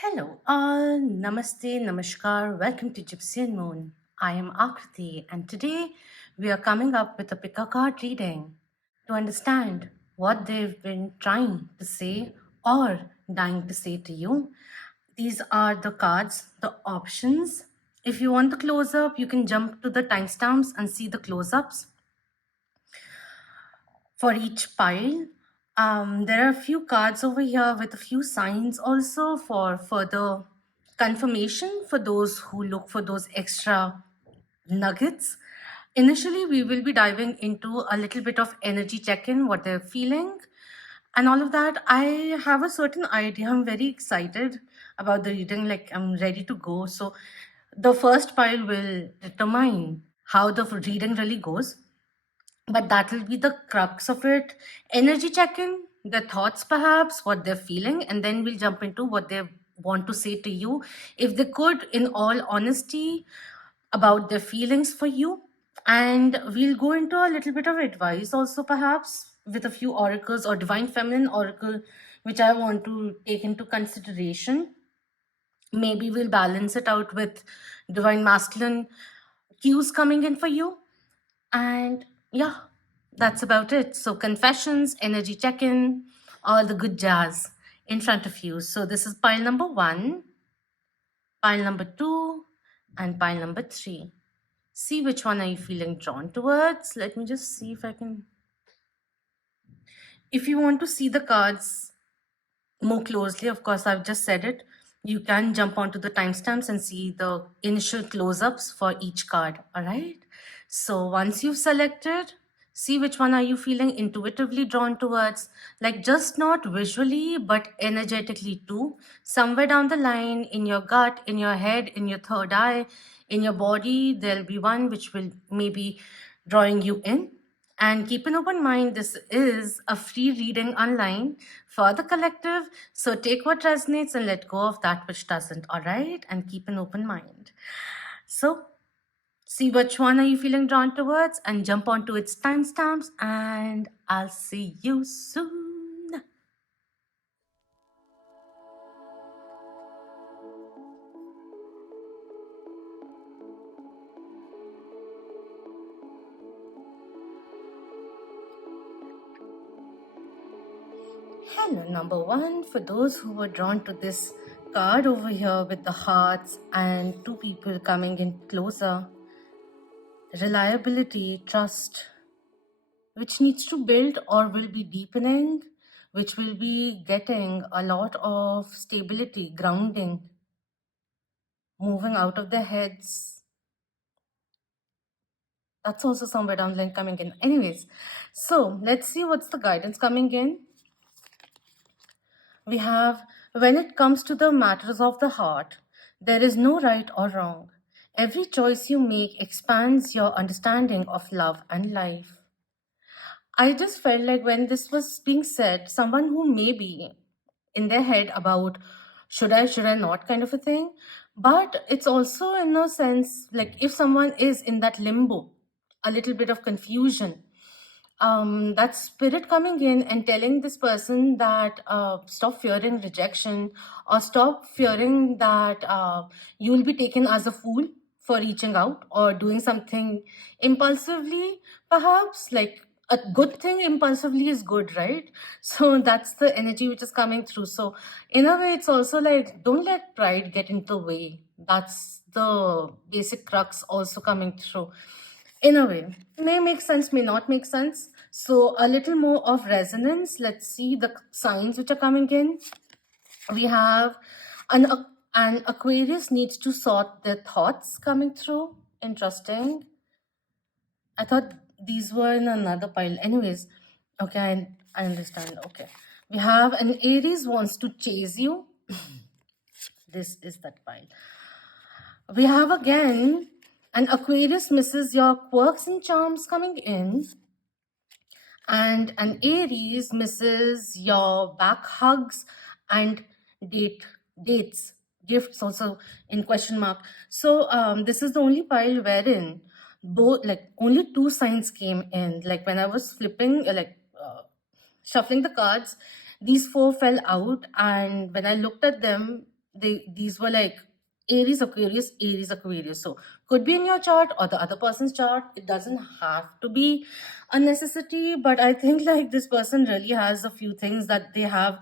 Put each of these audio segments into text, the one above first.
Hello, all. Namaste, namaskar. Welcome to Gypsianmoon. I am Akriti, and today we are coming up with a pick a card reading to understand what they've been trying to say or dying to say to you. These are the cards, the options. If you want the close up, you can jump to the timestamps and see the close ups for each pile. There are a few cards over here with a few signs also for further confirmation for those who look for those extra nuggets. Initially, we will be diving into a little bit of energy check in, what they're feeling, and all of that. I have a certain idea. I'm very excited about the reading, like, I'm ready to go. So, the first pile will determine how the reading really goes, but that will be the crux of it. Energy check in, their thoughts, perhaps, what they're feeling, and then we'll jump into what they want to say to you. If they could, in all honesty, about their feelings for you. And we'll go into a little bit of advice also, perhaps, with a few oracles or divine feminine oracle, which I want to take into consideration. Maybe we'll balance it out with divine masculine cues coming in for you. And yeah, that's about it. So, confessions, energy check in, all the good jazz in front of you. So, this is pile number 1, pile number 2, and pile number 3. See which one are you feeling drawn towards. Let me just see if I can. If you want to see the cards more closely, of course, I've just said it. You can jump onto the timestamps and see the initial close ups for each card. All right. So once you've selected, see which one are you feeling intuitively drawn towards, like just not visually, but energetically too. Somewhere down the line, in your gut, in your head, in your third eye, in your body, there'll be one which will maybe drawing you in. And keep an open mind, this is a free reading online for the collective. So take what resonates and let go of that which doesn't, all right? And keep an open mind. So see which one are you feeling drawn towards and jump onto its timestamps, and I'll see you soon. Hello, number 1. For those who were drawn to this card over here with the hearts and 2 people coming in closer, reliability, trust, which needs to build or will be deepening, which will be getting a lot of stability, grounding, moving out of their heads. That's also somewhere down the line coming in. Anyways, so let's see what's the guidance coming in. We have, when it comes to the matters of the heart, there is no right or wrong. Every choice you make expands your understanding of love and life. I just felt like when this was being said, someone who may be in their head about should I not kind of a thing. But it's also in a sense like if someone is in that limbo, a little bit of confusion, that spirit coming in and telling this person that stop fearing rejection or stop fearing that you will be taken as a fool for reaching out or doing something impulsively, perhaps. Like a good thing impulsively is good, right? So that's the energy which is coming through. So in a way, it's also like don't let pride get in the way. That's the basic crux also coming through. In a way, may make sense, may not make sense. So a little more of resonance. Let's see the signs which are coming in. We have an Aquarius needs to sort their thoughts coming through. Interesting. I thought these were in another pile. Anyways, okay, I understand. Okay. We have an Aries wants to chase you. This is that pile. We have again an Aquarius misses your quirks and charms coming in. And an Aries misses your back hugs and dates, gifts also in question mark. So this is the only pile wherein both, like, only 2 signs came in. Like when I was flipping, shuffling the cards, these 4 fell out, and when I looked at them, these were like Aries, Aquarius, Aries, Aquarius. So could be in your chart or the other person's chart. It doesn't have to be a necessity, but I think like this person really has a few things that they have,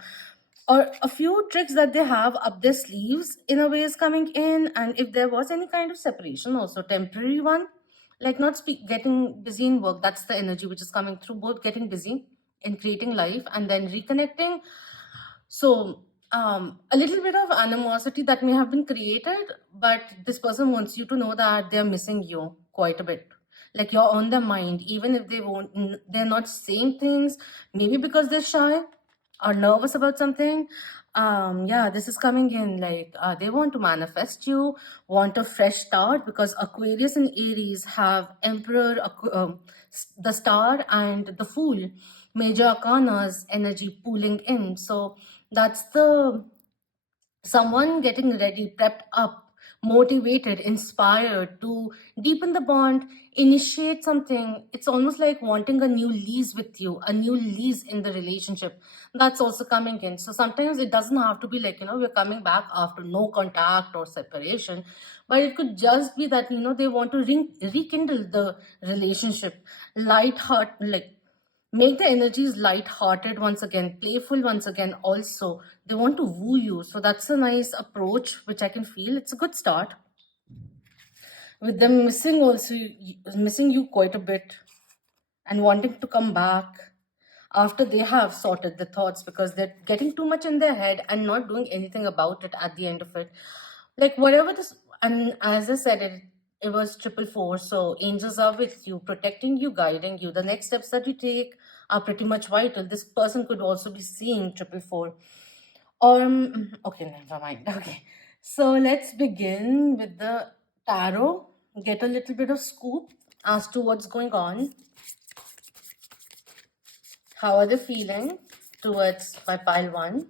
or a few tricks that they have up their sleeves in a way is coming in. And if there was any kind of separation, also temporary one, like not getting busy in work, that's the energy which is coming through, both getting busy in creating life and then reconnecting. So a little bit of animosity that may have been created, but this person wants you to know that they're missing you quite a bit. Like you're on their mind, even if they're not saying things, maybe because they're shy or nervous about something. Yeah, this is coming in like they want to manifest you, want a fresh start, because Aquarius and Aries have Emperor, the Star, and the Fool, major arcanas energy pooling in. So that's the someone getting ready, prepped up, motivated, inspired to deepen the bond, initiate something. It's almost like wanting a new lease with you, a new lease in the relationship. That's also coming in. So sometimes it doesn't have to be like, we're coming back after no contact or separation, but it could just be that, they want to rekindle the relationship, light heart, like make the energies light-hearted once again, playful once again. Also, they want to woo you, so that's a nice approach which I can feel. It's a good start. With them missing also, missing you quite a bit and wanting to come back after they have sorted the thoughts, because they're getting too much in their head and not doing anything about it at the end of it. Like whatever this, and as I said, it was 444. So angels are with you, protecting you, guiding you. The next steps that you take are pretty much vital. This person could also be seeing 444. Okay, never mind. Okay, so let's begin with the tarot. Get a little bit of scoop as to what's going on. How are they feeling towards my pile one?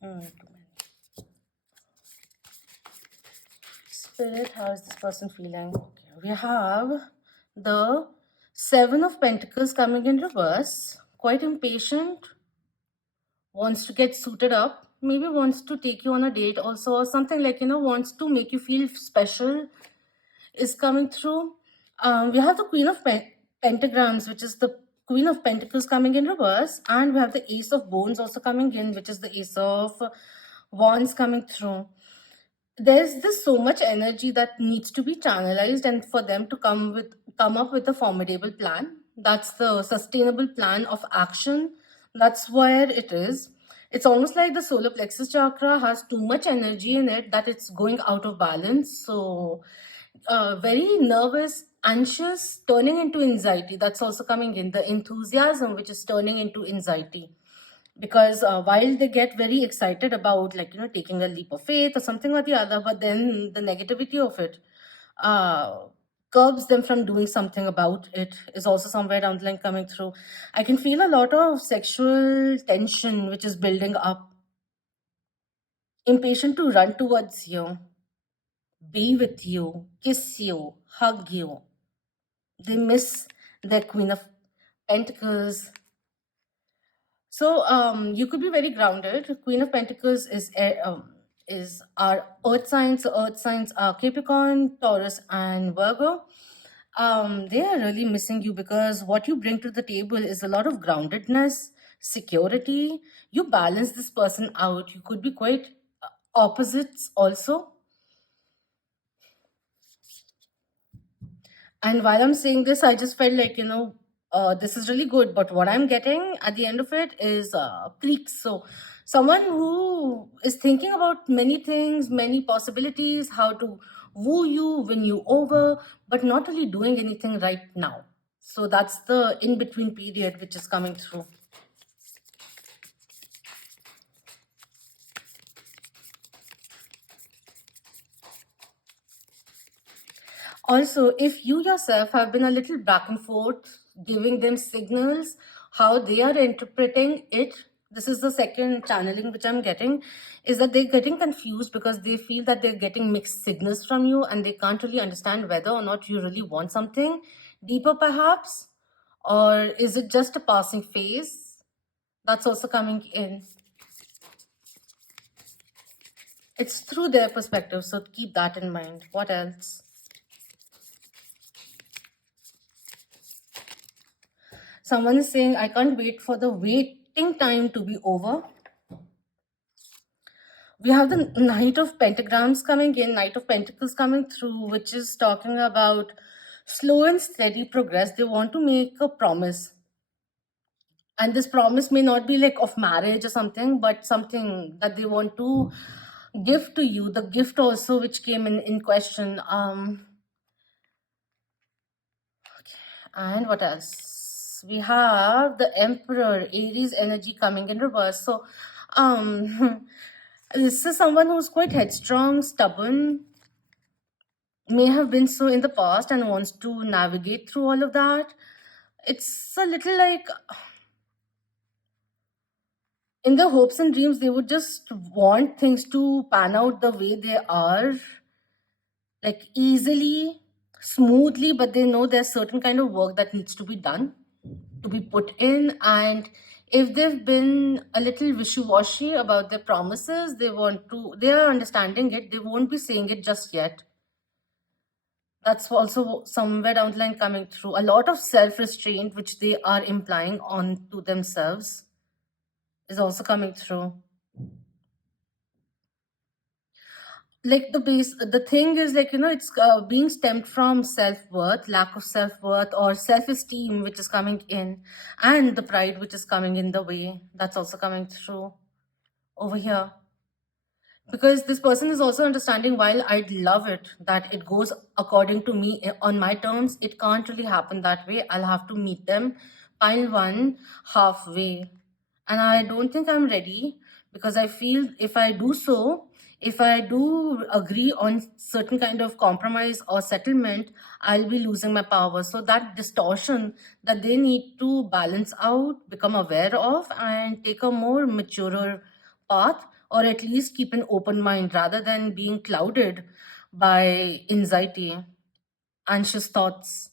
Too many. Spirit, how is this person feeling? Okay, we have the Seven of Pentacles coming in reverse. Quite impatient, wants to get suited up, maybe wants to take you on a date also, or something like, wants to make you feel special is coming through. We have the Queen of Pentagrams, which is the Queen of Pentacles coming in reverse, and we have the Ace of Bones also coming in, which is the Ace of Wands coming through. There's this so much energy that needs to be channelized, and for them to come up with a formidable plan. That's the sustainable plan of action. That's where it is. It's almost like the solar plexus chakra has too much energy in it that it's going out of balance. So very nervous, anxious, turning into anxiety. That's also coming in. The enthusiasm, which is turning into anxiety, because while they get very excited about, like, taking a leap of faith or something or the other, but then the negativity of it uh, curbs them from doing something about it, is also somewhere down the line coming through. I can feel a lot of sexual tension which is building up, impatient to run towards you, be with you, kiss you, hug you. They miss their Queen of Pentacles. So you could be very grounded. Queen of Pentacles is our earth signs. So earth signs are Capricorn, Taurus, and Virgo. They are really missing you, because what you bring to the table is a lot of groundedness, security. You balance this person out. You could be quite opposites also. And while I'm saying this, I just felt like, this is really good. But what I'm getting at the end of it is creaks. So someone who is thinking about many things, many possibilities, how to woo you, win you over, but not really doing anything right now. So that's the in-between period which is coming through. Also, if you yourself have been a little back and forth, giving them signals, how they are interpreting it, This is the second channeling which I'm getting, is that they're getting confused because they feel that they're getting mixed signals from you and they can't really understand whether or not you really want something deeper perhaps, or is it just a passing phase? That's also coming in. It's through their perspective, so keep that in mind. What else? Someone is saying, I can't wait for the waiting time to be over. We have the Knight of Pentagrams coming in, Knight of Pentacles coming through, which is talking about slow and steady progress. They want to make a promise. And this promise may not be like of marriage or something, but something that they want to give to you. The gift also which came in question. And what else? We have the Emperor, Aries energy coming in reverse. So, this is someone who's quite headstrong, stubborn, may have been so in the past and wants to navigate through all of that. It's a little like in their hopes and dreams, they would just want things to pan out the way they are, like easily, smoothly, but they know there's certain kind of work that needs to be done, to be put in. And if they've been a little wishy-washy about their promises, they are understanding it, they won't be saying it just yet. That's also somewhere down the line coming through. A lot of self-restraint which they are implying onto themselves is also coming through. Like the thing is, like, it's being stemmed from self-worth, lack of self-worth, or self-esteem which is coming in, and the pride which is coming in the way. That's also coming through over here, because this person is also understanding, while I'd love it that it goes according to me on my terms, it can't really happen that way. I'll have to meet them pile one halfway, and I don't think I'm ready, because I feel if I do so, if I do agree on certain kind of compromise or settlement, I'll be losing my power. So that distortion that they need to balance out, become aware of, and take a more maturer path, or at least keep an open mind rather than being clouded by anxiety, anxious thoughts,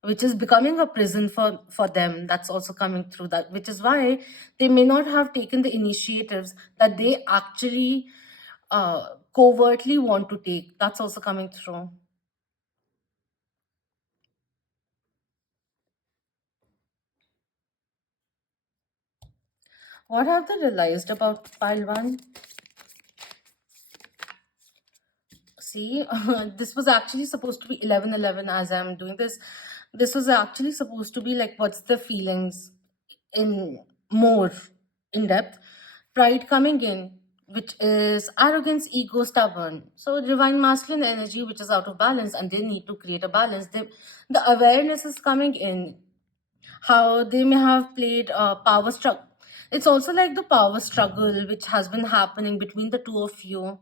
which is becoming a prison for them. That's also coming through, that which is why they may not have taken the initiatives that they actually covertly want to take. That's also coming through. What have they realized about pile one? See, this was actually supposed to be 11-11 as I'm doing this. This was actually supposed to be like, what's the feelings in more in depth. Pride coming in, which is arrogance, ego, stubborn. So divine masculine energy, which is out of balance, and they need to create a balance. The awareness is coming in, how they may have played power struggle. It's also like the power struggle which has been happening between the two of you,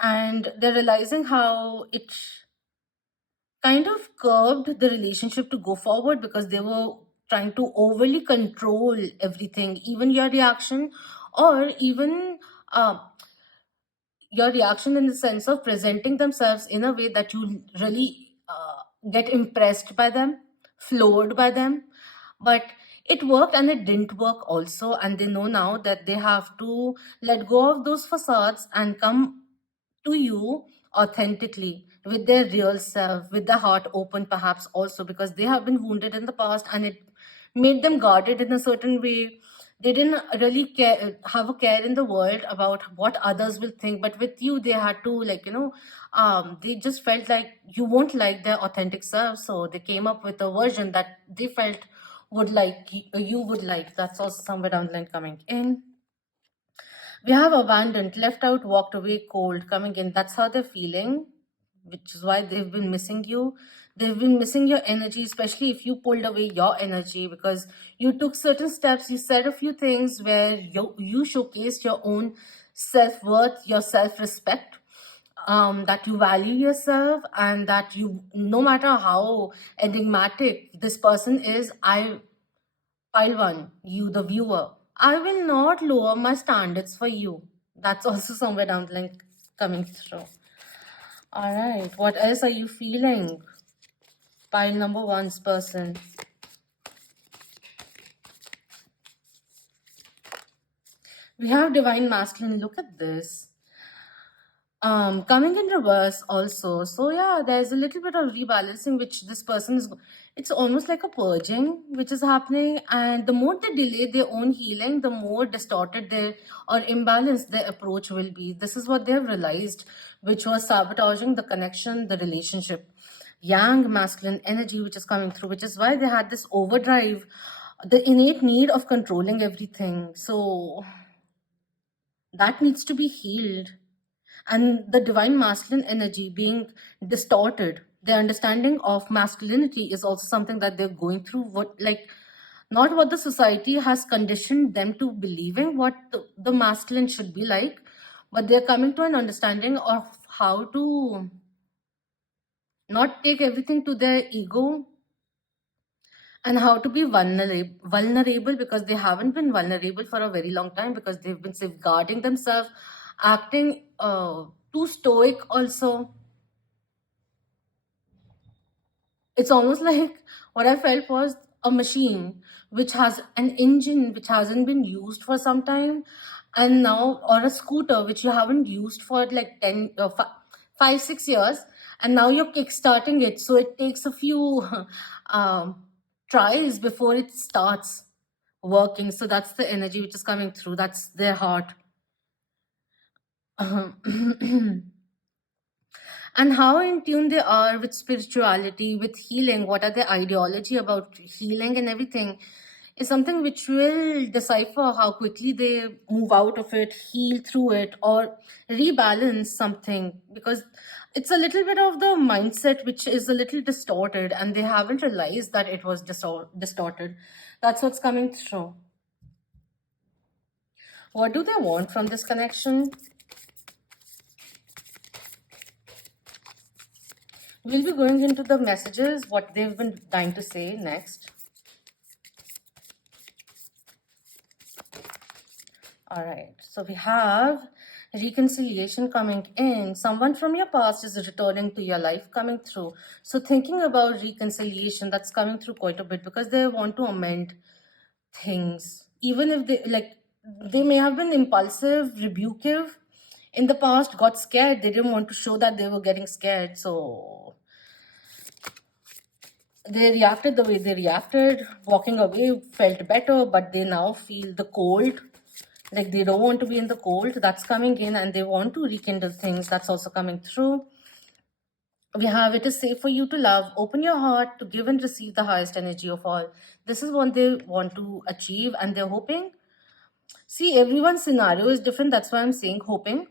and they're realizing how it kind of curbed the relationship to go forward, because they were trying to overly control everything, even your reaction, or even uh, your reaction in the sense of presenting themselves in a way that you really get impressed by them, floored by them. But it worked and it didn't work also, and they know now that they have to let go of those facades and come to you authentically with their real self, with the heart open perhaps also, because they have been wounded in the past and it made them guarded in a certain way. They didn't really have a care in the world about what others will think, but with you they had to, like, they just felt like you won't like their authentic self, so they came up with a version that they felt would like you would like. That's also somewhere down the line coming in. We have abandoned, left out, walked away, cold coming in. That's how they're feeling, which is why they've been missing you. They've been missing your energy, especially if you pulled away your energy, because you took certain steps. You said a few things where you showcased your own self-worth, your self-respect, that you value yourself, and that you, no matter how enigmatic this person is, pile one, you, the viewer, I will not lower my standards for you. That's also somewhere down the line coming through. All right, what else are you feeling? Pile number one's person. We have divine masculine. Look at this. Coming in reverse also. So yeah, there's a little bit of rebalancing which this person is. It's almost like a purging which is happening, and the more they delay their own healing, the more distorted their or imbalanced their approach will be. This is what they've realized, which was sabotaging the connection, the relationship. Yang masculine energy which is coming through, which is why they had this overdrive, the innate need of controlling everything. So that needs to be healed. And the divine masculine energy being distorted, their understanding of masculinity is also something that they're going through, what like not what the society has conditioned them to believing what the masculine should be like, but they're coming to an understanding of how to not take everything to their ego, and how to be vulnerable, because they haven't been vulnerable for a very long time, because they've been safeguarding themselves, acting too stoic also. It's almost like what I felt was a machine which has an engine which hasn't been used for some time, and now, or a scooter which you haven't used for like 5 6 years, and now you're kickstarting it. So it takes a few tries before it starts working. So that's the energy which is coming through. That's their heart. And how in tune they are with spirituality, with healing, what are their ideology about healing and everything, is something which will decipher how quickly they move out of it, heal through it, or rebalance something, because it's a little bit of the mindset which is a little distorted, and they haven't realized that it was distorted. That's what's coming through. What do they want from this connection? We'll be going into the messages, what they've been trying to say next. All right, so we have reconciliation coming in. Someone from your past is returning to your life coming through. So thinking about reconciliation, that's coming through quite a bit, because they want to amend things. Even if they may have been impulsive, rebukive in the past, got scared. They didn't want to show that they were getting scared. So they reacted the way they reacted. Walking away felt better, but they now feel the cold. Like they don't want to be in the cold. That's coming in, and they want to rekindle things. That's also coming through. We have, it is safe for you to love. Open your heart to give and receive the highest energy of all. This is what they want to achieve, and they're hoping. See, everyone's scenario is different. That's why I'm saying hoping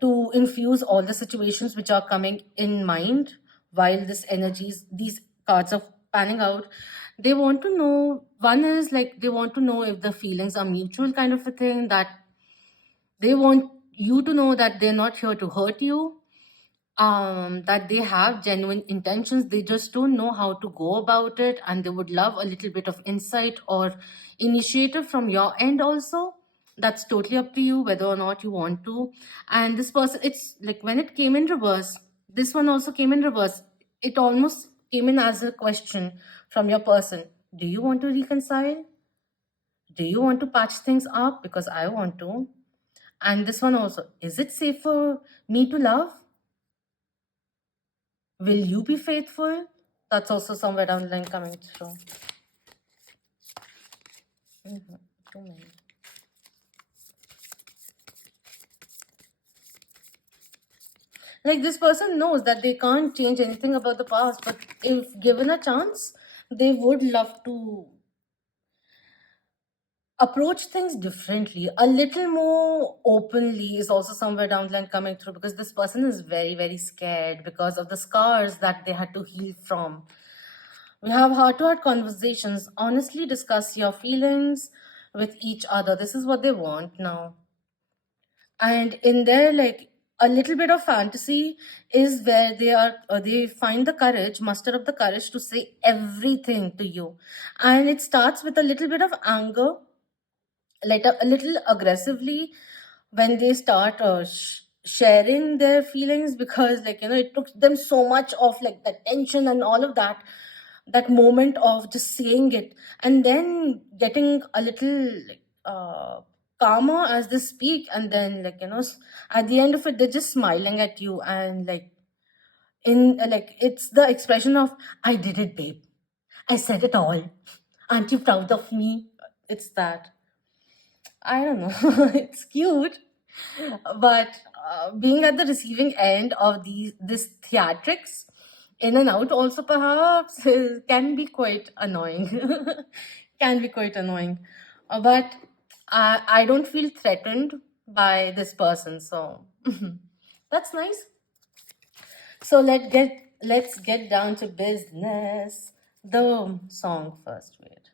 to infuse all the situations which are coming in mind while these cards are panning out. They want to know, one is like they want to know if the feelings are mutual, kind of a thing, that they want you to know that they're not here to hurt you, that they have genuine intentions. They just don't know how to go about it, and they would love a little bit of insight or initiative from your end also. That's totally up to you whether or not you want to. And this person, it's like when it came in reverse, this one also came in reverse. It almost came in as a question from your person. Do you want to reconcile? Do you want to patch things up? Because I want to. And this one also, is it safe for me to love? Will you be faithful? That's also somewhere down the line coming through. Too many. Like this person knows that they can't change anything about the past, but if given a chance, they would love to approach things differently, a little more openly, is also somewhere down the line coming through, because this person is very, very scared because of the scars that they had to heal from. We have heart-to-heart conversations. Honestly discuss your feelings with each other. This is what they want now. And in there, like a little bit of fantasy is where they find the courage, muster up the courage to say everything to you. And it starts with a little bit of anger. like a little aggressively when they start sharing their feelings, because like it took them so much of like the tension and all of that, that moment of just saying it and then getting a little like, calmer as they speak, and then like at the end of it they're just smiling at you, and like in like it's the expression of, I did it, babe, I said it all, aren't you proud of me? It's that, I don't know. It's cute, but being at the receiving end of this theatrics, in and out also perhaps, can be quite annoying. Can be quite annoying. But I don't feel threatened by this person, so that's nice. So let's get down to business. The song first. Wait,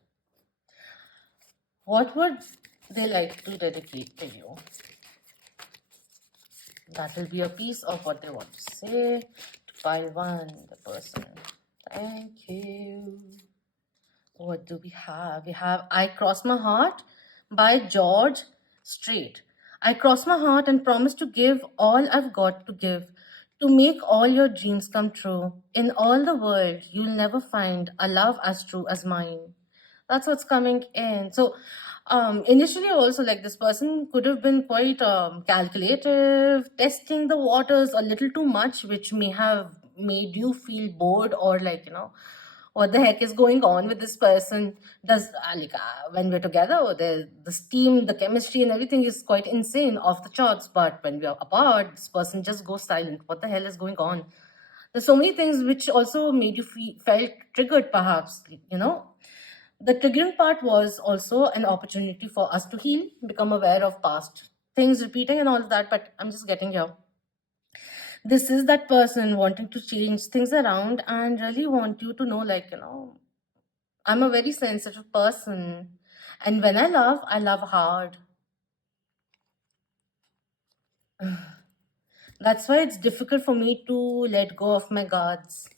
what would they like to dedicate to you? That will be a piece of what they want to say. By one, the person. Thank you. What do we have? We have I Cross My Heart by George Strait. I cross my heart and promise to give all I've got to give, to make all your dreams come true. In all the world, you'll never find a love as true as mine. That's what's coming in. So initially also, like, this person could have been quite calculative, testing the waters a little too much, which may have made you feel bored, or like what the heck is going on with this person. Does when we're together, the steam, the chemistry and everything is quite insane, off the charts, but when we're apart, this person just goes silent. What the hell is going on? There's so many things which also made you felt triggered, perhaps. The triggering part was also an opportunity for us to heal, become aware of past things repeating and all of that. But I'm just getting here. This is that person wanting to change things around and really want you to know, like, I'm a very sensitive person. And when I love hard. That's why it's difficult for me to let go of my guards.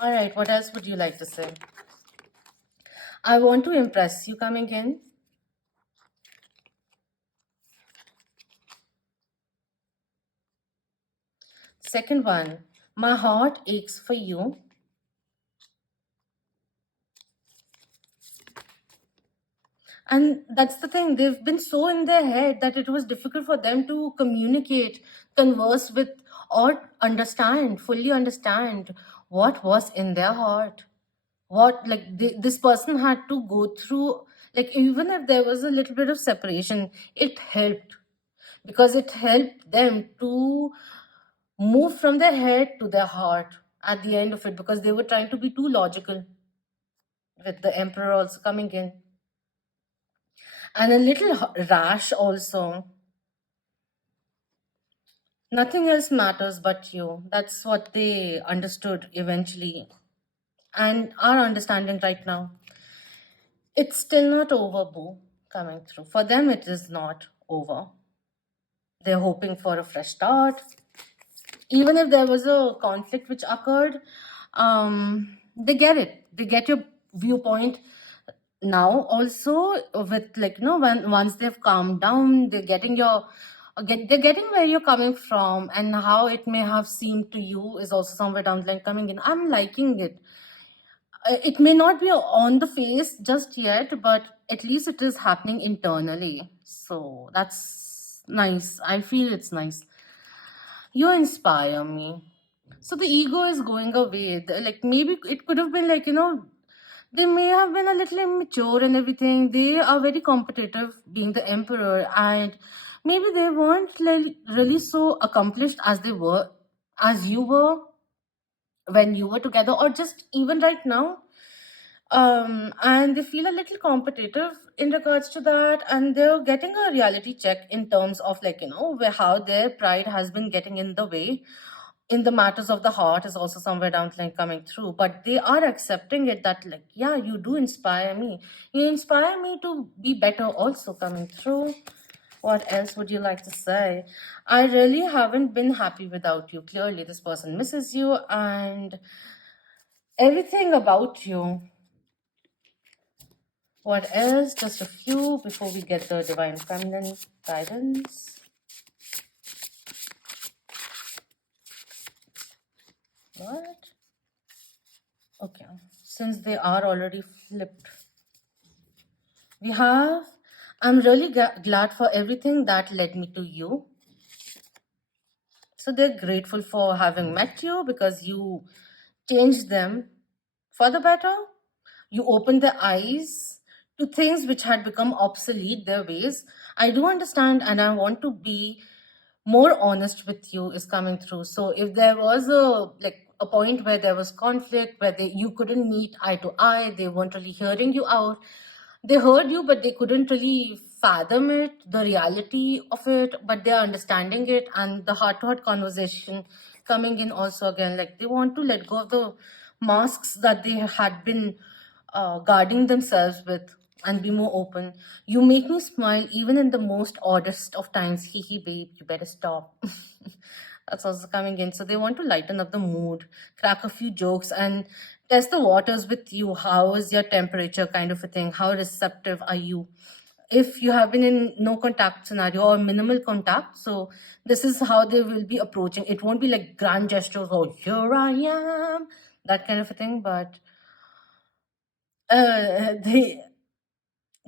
All right, what else would you like to say? I want to impress you coming in. Second one, my heart aches for you. And that's the thing, they've been so in their head that it was difficult for them to communicate, converse with, or understand, fully understand what was in their heart. What, like, this person had to go through, like, even if there was a little bit of separation, it helped, because it helped them to move from their head to their heart at the end of it, because they were trying to be too logical, with the emperor also coming in, and a little rash also. Nothing else matters but you. That's what they understood eventually, and are understanding right now. It's still not over, boo, coming through. For them, it is not over. They're hoping for a fresh start. Even if there was a conflict which occurred, they get it. They get your viewpoint now also, with, like, when once they've calmed down, they're getting they're getting where you're coming from, and how it may have seemed to you is also somewhere down the line coming in. I'm liking it. It may not be on the face just yet, but at least it is happening internally. So that's nice. I feel it's nice. You inspire me. So the ego is going away. Like, maybe it could have been like, they may have been a little immature and everything. They are very competitive, being the emperor, and maybe they weren't really so accomplished as they were, as you were when you were together, or just even right now. And they feel a little competitive in regards to that, and they're getting a reality check in terms of, like, where how their pride has been getting in the way in the matters of the heart, is also somewhere down the line coming through. But they are accepting it, that, like, yeah, you do inspire me. You inspire me to be better also coming through. What else would you like to say? I really haven't been happy without you. Clearly, this person misses you, and everything about you. What else? Just a few before we get the divine feminine guidance. What? Okay, since they are already flipped, we have, I'm really glad for everything that led me to you. So they're grateful for having met you because you changed them for the better. You opened their eyes to things which had become obsolete, their ways. I do understand, and I want to be more honest with you is coming through. So if there was a point where there was conflict, where you couldn't meet eye to eye, they weren't really hearing you out. They heard you, but they couldn't really fathom it, the reality of it, but they're understanding it, and the heart-to-heart conversation coming in also again. Like they want to let go of the masks that they had been guarding themselves with and be more open. You make me smile even in the most oddest of times. Hee hee, babe, you better stop. That's also coming in. So they want to lighten up the mood, crack a few jokes, and test the waters with you. How is your temperature, kind of a thing? How receptive are you? If you have been in no contact scenario or minimal contact, so this is how they will be approaching. It won't be like grand gestures or here I am, that kind of a thing, but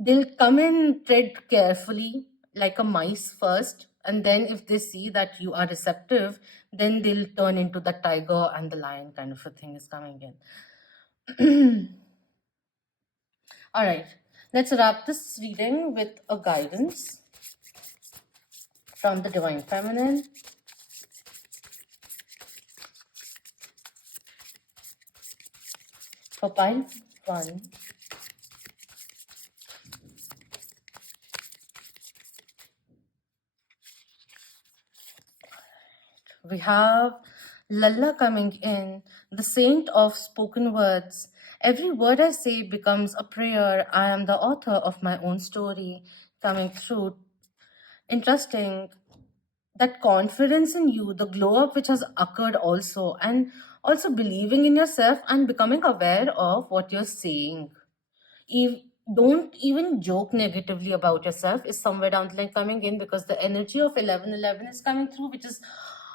they'll come in, tread carefully like a mice first, and then if they see that you are receptive, then they'll turn into the tiger and the lion kind of a thing is coming in. All right, let's wrap this reading with a guidance from the divine feminine. For pile 1, we have Lalla coming in, the saint of spoken words. Every word I say becomes a prayer. I am the author of my own story coming through. Interesting. That confidence in you, the glow up which has occurred also, and also believing in yourself and becoming aware of what you're saying. If, don't even joke negatively about yourself is somewhere down the line coming in, because the energy of 1111 is coming through, which is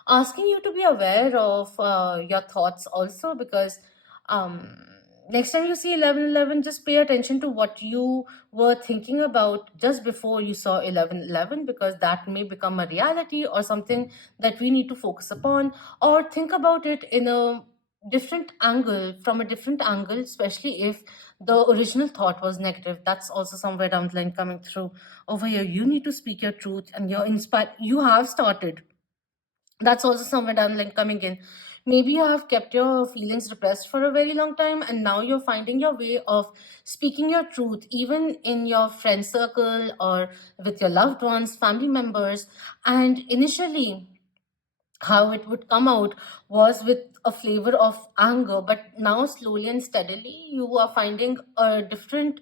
asking you to be aware of your thoughts also, because um, next time you see 1111, just pay attention to what you were thinking about just before you saw 1111, because that may become a reality or something that we need to focus upon, or think about it in a different angle, from a different angle, especially if the original thought was negative. That's also somewhere down the line coming through. Over here, you need to speak your truth, and you're inspired. You have started. That's also somewhere down the line coming in. Maybe you have kept your feelings repressed for a very long time, and now you're finding your way of speaking your truth, even in your friend circle or with your loved ones, family members. And initially, how it would come out was with a flavor of anger, but now slowly and steadily you are finding a different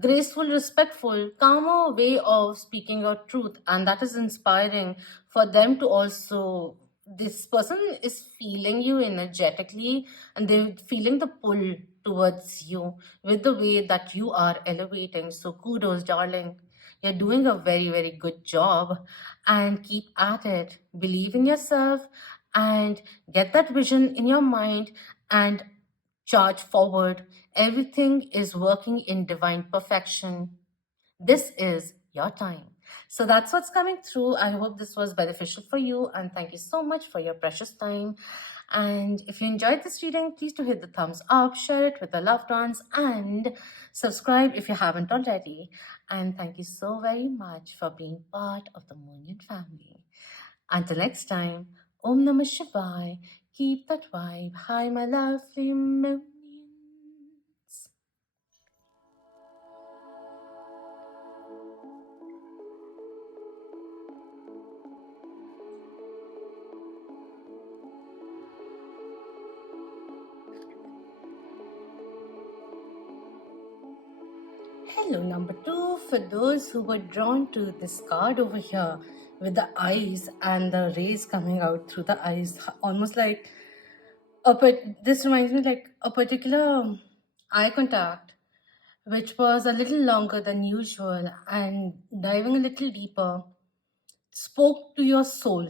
graceful, respectful, calmer way of speaking your truth, and that is inspiring for them to also. This person is feeling you energetically, and they're feeling the pull towards you with the way that you are elevating. So kudos, darling. You're doing a very, very good job, and keep at it. Believe in yourself and get that vision in your mind and charge forward. Everything is working in divine perfection. This is your time. So that's what's coming through. I hope this was beneficial for you, and thank you so much for your precious time. And if you enjoyed this reading, please do hit the thumbs up, share it with your loved ones, and subscribe if you haven't already. And thank you so very much for being part of the Moonian family. Until next time, Om Namah Shivaya. Keep that vibe high, my lovely Moonians. Hello, number 2. For those who were drawn to this card over here with the eyes and the rays coming out through the eyes, almost like this reminds me like a particular eye contact which was a little longer than usual, and diving a little deeper spoke to your soul.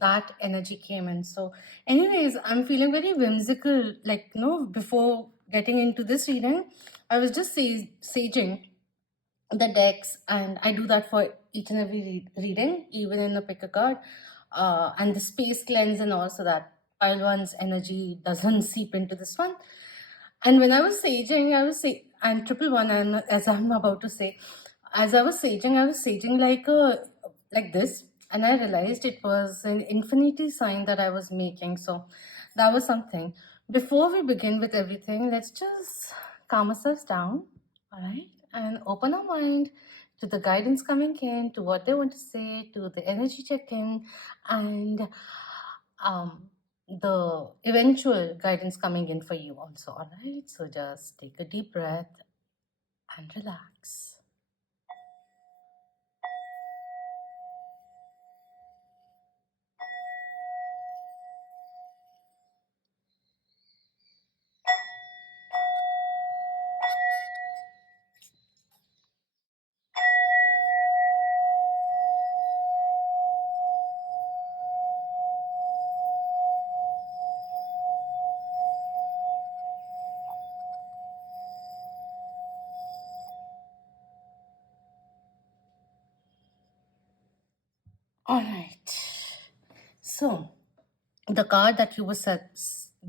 That energy came in. So, anyways, I'm feeling very whimsical. Like, before getting into this reading, I was just saging the decks, and I do that for each and every reading, even in the pick a card, and the space cleanse and all, so that pile one's energy doesn't seep into this one. And when I was saging, and triple one, and as I'm about to say, as I was saging like this, and I realized it was an infinity sign that I was making. So that was something. Before we begin with everything, let's just calm ourselves down, all right, and open our mind to the guidance coming in, to what they want to say, to the energy check-in, and the eventual guidance coming in for you also, all right? So just take a deep breath and relax. All right. So the card that you were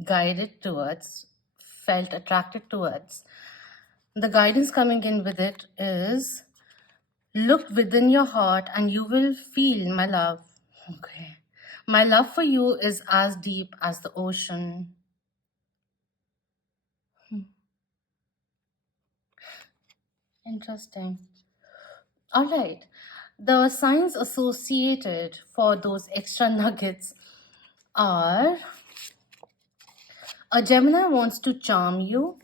guided towards, felt attracted towards, the guidance coming in with it is, look within your heart and you will feel my love. Okay. My love for you is as deep as the ocean. Interesting. All right. The signs associated for those extra nuggets are: a Gemini wants to charm you,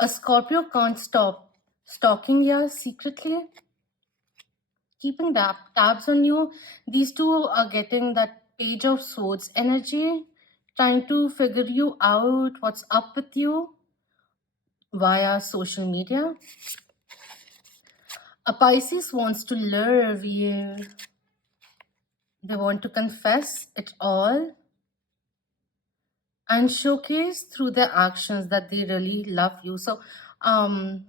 a Scorpio can't stop stalking you secretly, keeping tabs on you. These two are getting that Page of Swords energy, trying to figure you out, what's up with you via social media. A Pisces wants to love you. They want to confess it all and showcase through their actions that they really love you. So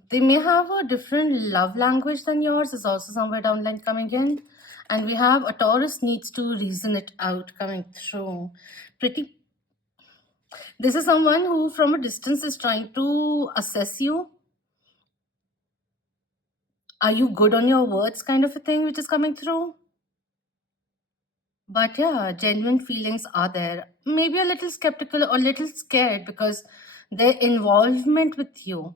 they may have a different love language than yours, is also somewhere down the line coming in. And we have a Taurus needs to reason it out coming through. This is someone who from a distance is trying to assess you. Are you good on your words kind of a thing, which is coming through? But yeah, genuine feelings are there. Maybe a little skeptical or a little scared because their involvement with you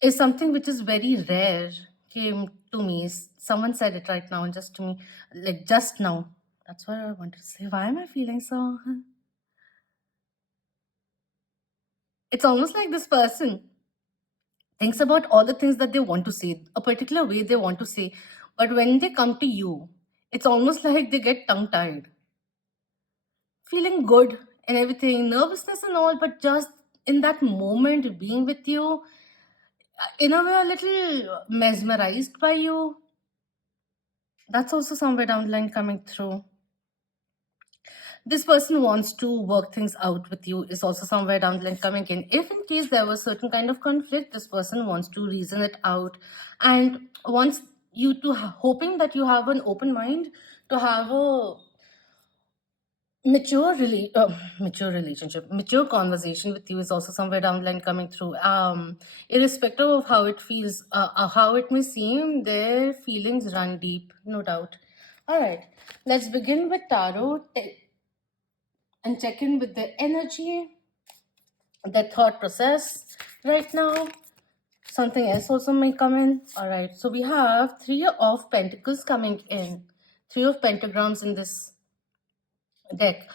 is something which is very rare. Came to me. Someone said it right now, just to me, like just now. That's what I wanted to say. Why am I feeling so? It's almost like this person thinks about all the things that they want to say, a particular way they want to say. But when they come to you, it's almost like they get tongue tied. Feeling good and everything, nervousness and all, but just in that moment, being with you, in a way, a little mesmerized by you. That's also somewhere down the line coming through. This person wants to work things out with you, is also somewhere down the line coming in. If in case there was certain kind of conflict, this person wants to reason it out and wants you to, hoping that you have an open mind to have a mature relationship, mature conversation with you, is also somewhere down the line coming through. Irrespective of how it feels, how it may seem, their feelings run deep, no doubt. All right, let's begin with tarot and check in with the energy, the thought process right now. Something else also may come in. All right, so we have Three of Pentacles coming in, Three of Pentagrams in this deck,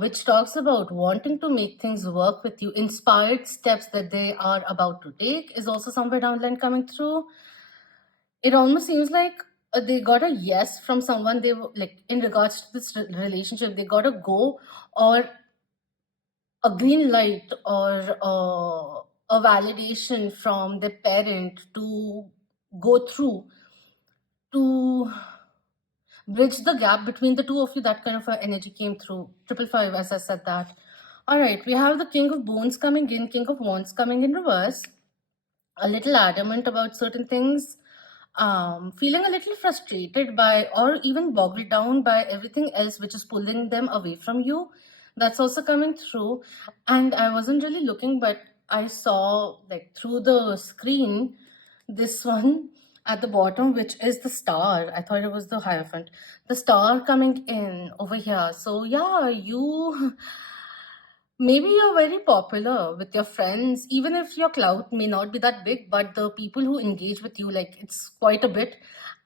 which talks about wanting to make things work with you. Inspired steps that they are about to take is also somewhere down the line coming through. It almost seems like they got a yes from someone. They were like, in regards to this relationship, they got a go, or a green light or a validation from the parent to go through to bridge the gap between the two of you. That kind of a energy came through. 555, as I said that. All right, we have the King of Bones coming in, King of Wands coming in reverse, a little adamant about certain things, feeling a little frustrated by or even boggled down by everything else which is pulling them away from you. That's also coming through. And I wasn't really looking, but I saw like through the screen this one at the bottom, which is the star. I thought it was the Hierophant. The star coming in over here. So yeah, you maybe you're very popular with your friends, even if your clout may not be that big, but the people who engage with you, like it's quite a bit,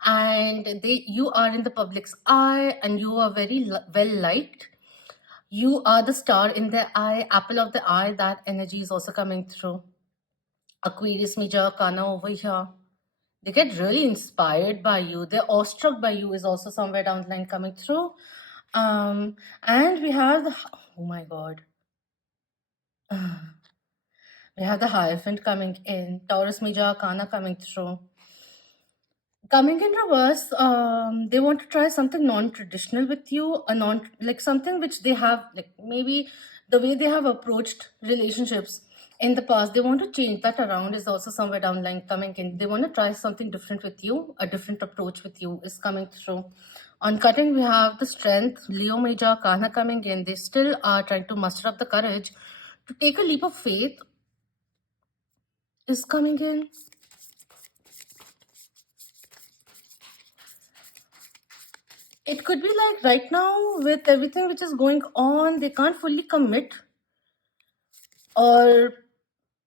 and you are in the public's eye, and you are very well liked. You are the star in their eye, apple of the eye. That energy is also coming through. Aquarius Major Arcana over here. They get really inspired by you. They're awestruck by you is also somewhere down the line coming through. And we have the, oh my God. We have the Hierophant coming in, Taurus Major Arcana coming through. Coming in reverse, they want to try something non-traditional with you, a non like something which they have, like maybe the way they have approached relationships in the past. They want to change that around is also somewhere down the line coming in. They want to try something different with you, a different approach with you is coming through. On cutting, we have the Strength, Leo Major Arcana coming in. They still are trying to muster up the courage to take a leap of faith is coming in. It could be like right now with everything which is going on, they can't fully commit, or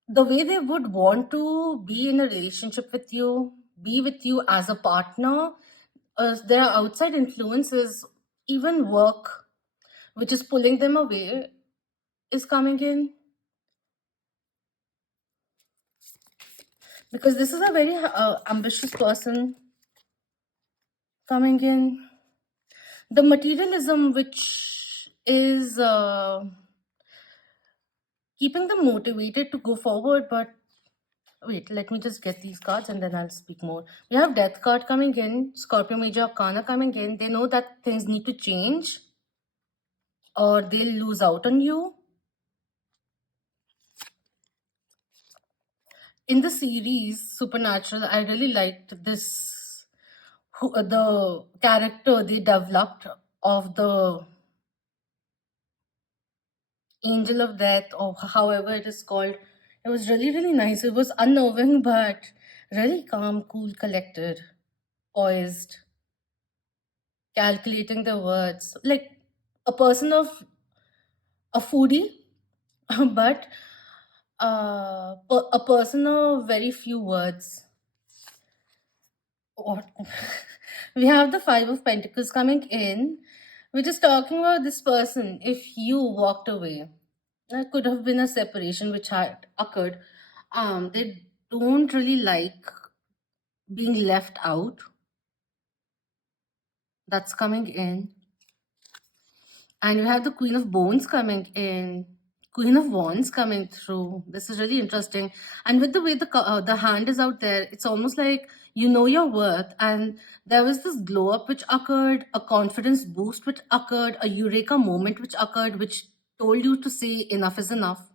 the way they would want to be in a relationship with you, be with you as a partner. There are outside influences, even work, which is pulling them away, is coming in. Because this is a very ambitious person coming in. The materialism which is keeping them motivated to go forward, but wait, let me just get these cards and then I'll speak more. We have Death card coming in, Scorpio Major Arcana coming in. They know that things need to change or they'll lose out on you. In the series Supernatural, I really liked this, the character they developed of the Angel of Death, or however it is called. It was really, really nice. It was unnerving, but really calm, cool, collected, poised, calculating the words. Like a person of a foodie, but a person of very few words. What? We have the Five of Pentacles coming in, which is talking about this person. If you walked away, there could have been a separation which had occurred. They don't really like being left out. That's coming in. And you have the Queen of Bones coming in, Queen of Wands coming through. This is really interesting. And with the way the hand is out there, it's almost like you know your worth. And there was this glow up which occurred, a confidence boost which occurred, a eureka moment which occurred, which told you to say enough is enough.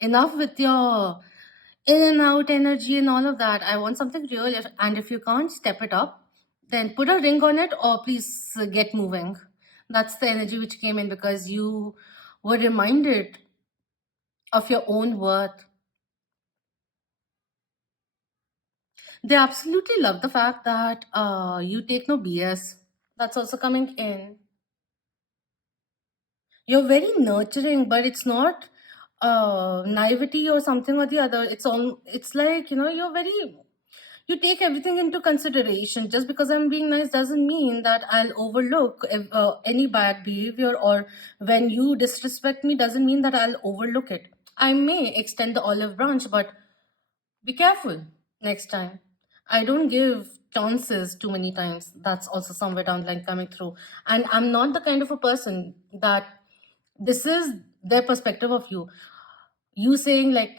Enough with your in and out energy and all of that. I want something real. And if you can't step it up, then put a ring on it or please get moving. That's the energy which came in because you were reminded of your own worth. They absolutely love the fact that you take no BS. That's also coming in. You're very nurturing, but it's not naivety or something or the other. It's like, you're very, you take everything into consideration. Just because I'm being nice doesn't mean that I'll overlook any bad behavior, or when you disrespect me doesn't mean that I'll overlook it. I may extend the olive branch, but be careful next time. I don't give chances too many times. That's also somewhere down the line coming through. And I'm not the kind of a person that this is their perspective of you. You saying like,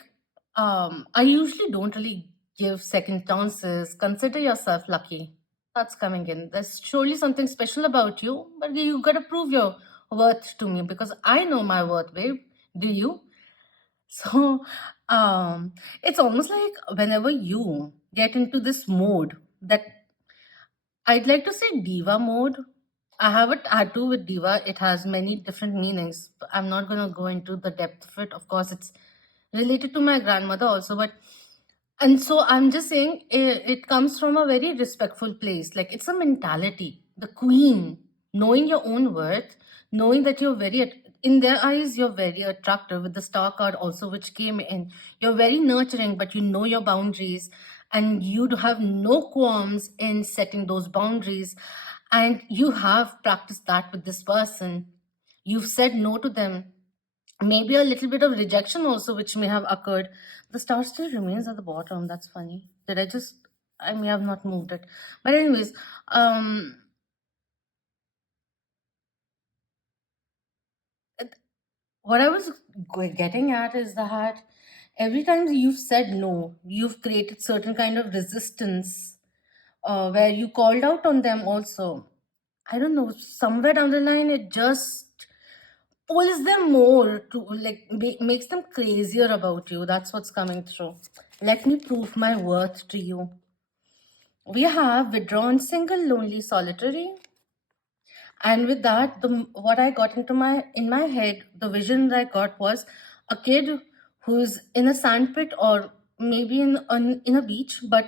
I usually don't really give second chances. Consider yourself lucky. That's coming in. There's surely something special about you, but you gotta prove your worth to me because I know my worth, babe. Do you? So, it's almost like whenever you get into this mode that I'd like to say diva mode. I have a tattoo with diva. It has many different meanings. I'm not going to go into the depth of it. Of course, it's related to my grandmother also, but and so I'm just saying it comes from a very respectful place. Like it's a mentality. The queen, knowing your own worth, knowing that you're in their eyes, you're very attractive with the star card also, which came in. You're very nurturing, but you know your boundaries and you have no qualms in setting those boundaries. And you have practiced that with this person. You've said no to them, maybe a little bit of rejection also which may have occurred. The star still remains at the bottom. That's funny. Did I just, I may have not moved it, but anyways, um what I was getting at is that every time you've said no, you've created certain kind of resistance, where you called out on them also. I don't know, somewhere down the line it just pulls them more to like makes them crazier about you. That's what's coming through. Let me prove my worth to you. We have withdrawn, single, lonely, solitary, and with that, the what I got into my in my head, the vision that I got was a kid who's in a sandpit or maybe in a beach, but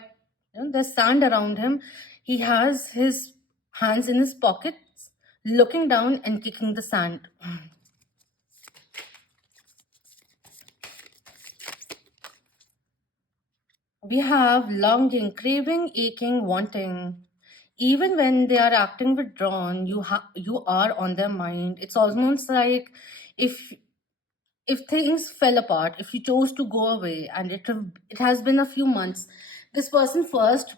there's sand around him. He has his hands in his pockets, looking down and kicking the sand. We have longing, craving, aching, wanting. Even when they are acting withdrawn, you are on their mind. It's almost like if if things fell apart, if you chose to go away, and it has been a few months, this person first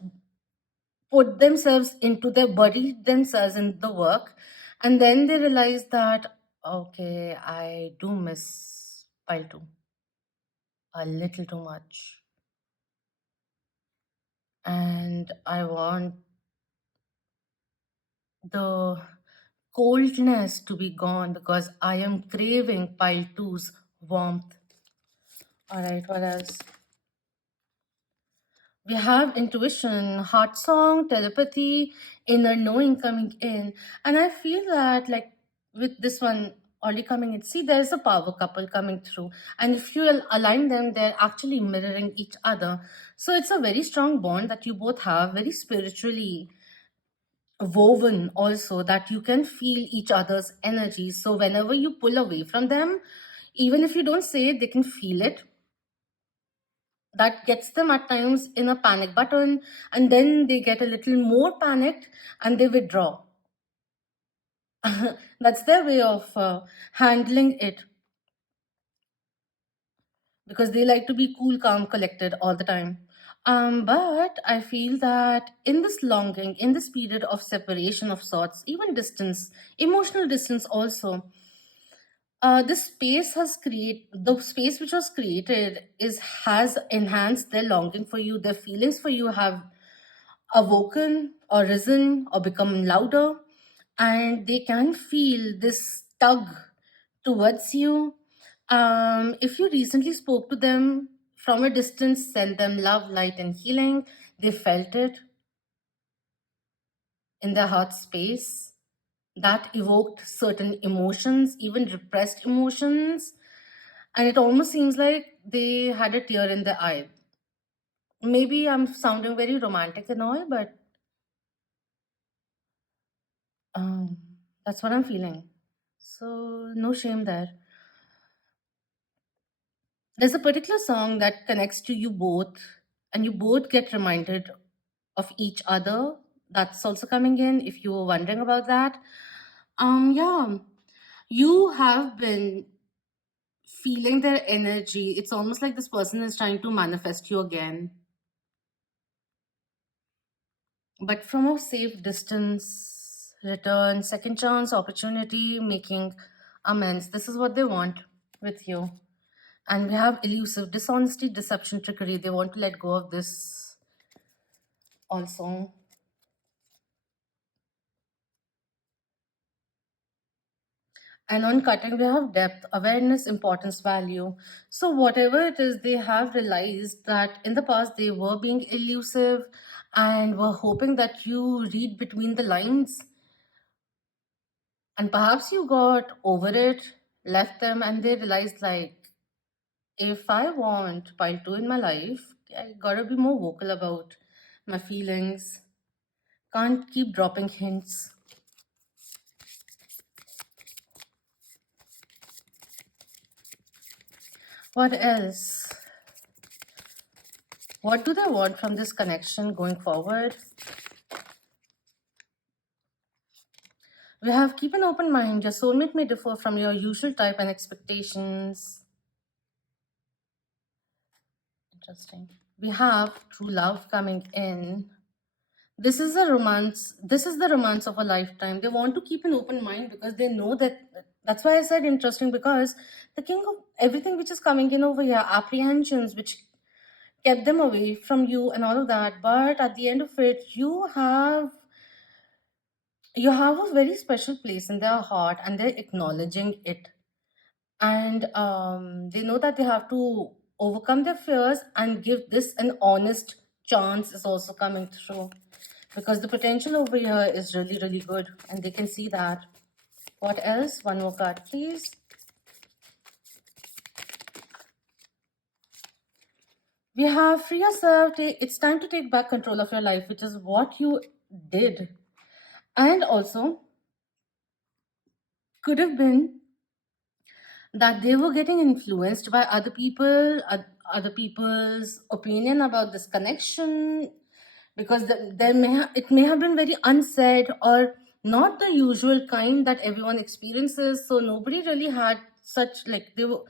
put themselves into their body themselves in the work, and then they realize that okay, I do miss pile two a little too much, and I want the coldness to be gone because I am craving pile two's warmth. All right, what else? We have intuition, heart song, telepathy, inner knowing coming in. And I feel that, like, with this one already coming in, see, there's a power couple coming through. And if you align them, they're actually mirroring each other. So it's a very strong bond that you both have, very spiritually woven also, that you can feel each other's energy. So whenever you pull away from them, even if you don't say it, they can feel it. That gets them at times in a panic button, and then they get a little more panicked and they withdraw. That's their way of handling it, because they like to be cool, calm, collected all the time. But I feel that in this longing, in this period of separation of sorts, even distance, emotional distance also, the space which was created is has enhanced their longing for you. Their feelings for you have awoken or risen or become louder, and they can feel this tug towards you. If you recently spoke to them from a distance, sent them love, light, and healing, they felt it in their heart space. That evoked certain emotions, even repressed emotions, and it almost seems like they had a tear in their eye. Maybe I'm sounding very romantic and all, but um, that's what I'm feeling. So, no shame there. There's a particular song that connects to you both, and you both get reminded of each other. That's also coming in if you were wondering about that. Yeah, you have been feeling their energy. It's almost like this person is trying to manifest you again, but from a safe distance, return, second chance, opportunity, making amends. This is what they want. with you. And we have elusive, dishonesty, deception, trickery. They want to let go of this also. And on cutting, we have depth, awareness, importance, value. So, whatever it is, they have realized that in the past they were being elusive and were hoping that you read between the lines. And perhaps you got over it, left them, and they realized, like, if I want pile two in my life, I gotta be more vocal about my feelings. Can't keep dropping hints. What else? What do they want from this connection going forward? We have keep an open mind. Your soulmate may differ from your usual type and expectations. Interesting. We have true love coming in. This is a romance. This is the romance of a lifetime. They want to keep an open mind because they know that. That's why I said interesting, because the king of everything which is coming in over here, apprehensions which kept them away from you and all of that. But at the end of it, you have a very special place in their heart, and they're acknowledging it. And they know that they have to overcome their fears and give this an honest chance is also coming through, because the potential over here is really, really good, and they can see that. What else? One more card, please. We have free yourself. It's time to take back control of your life, which is what you did. And also, could have been that they were getting influenced by other people's opinion about this connection, because it may have been very unsaid or not the usual kind that everyone experiences. So nobody really had such, like, people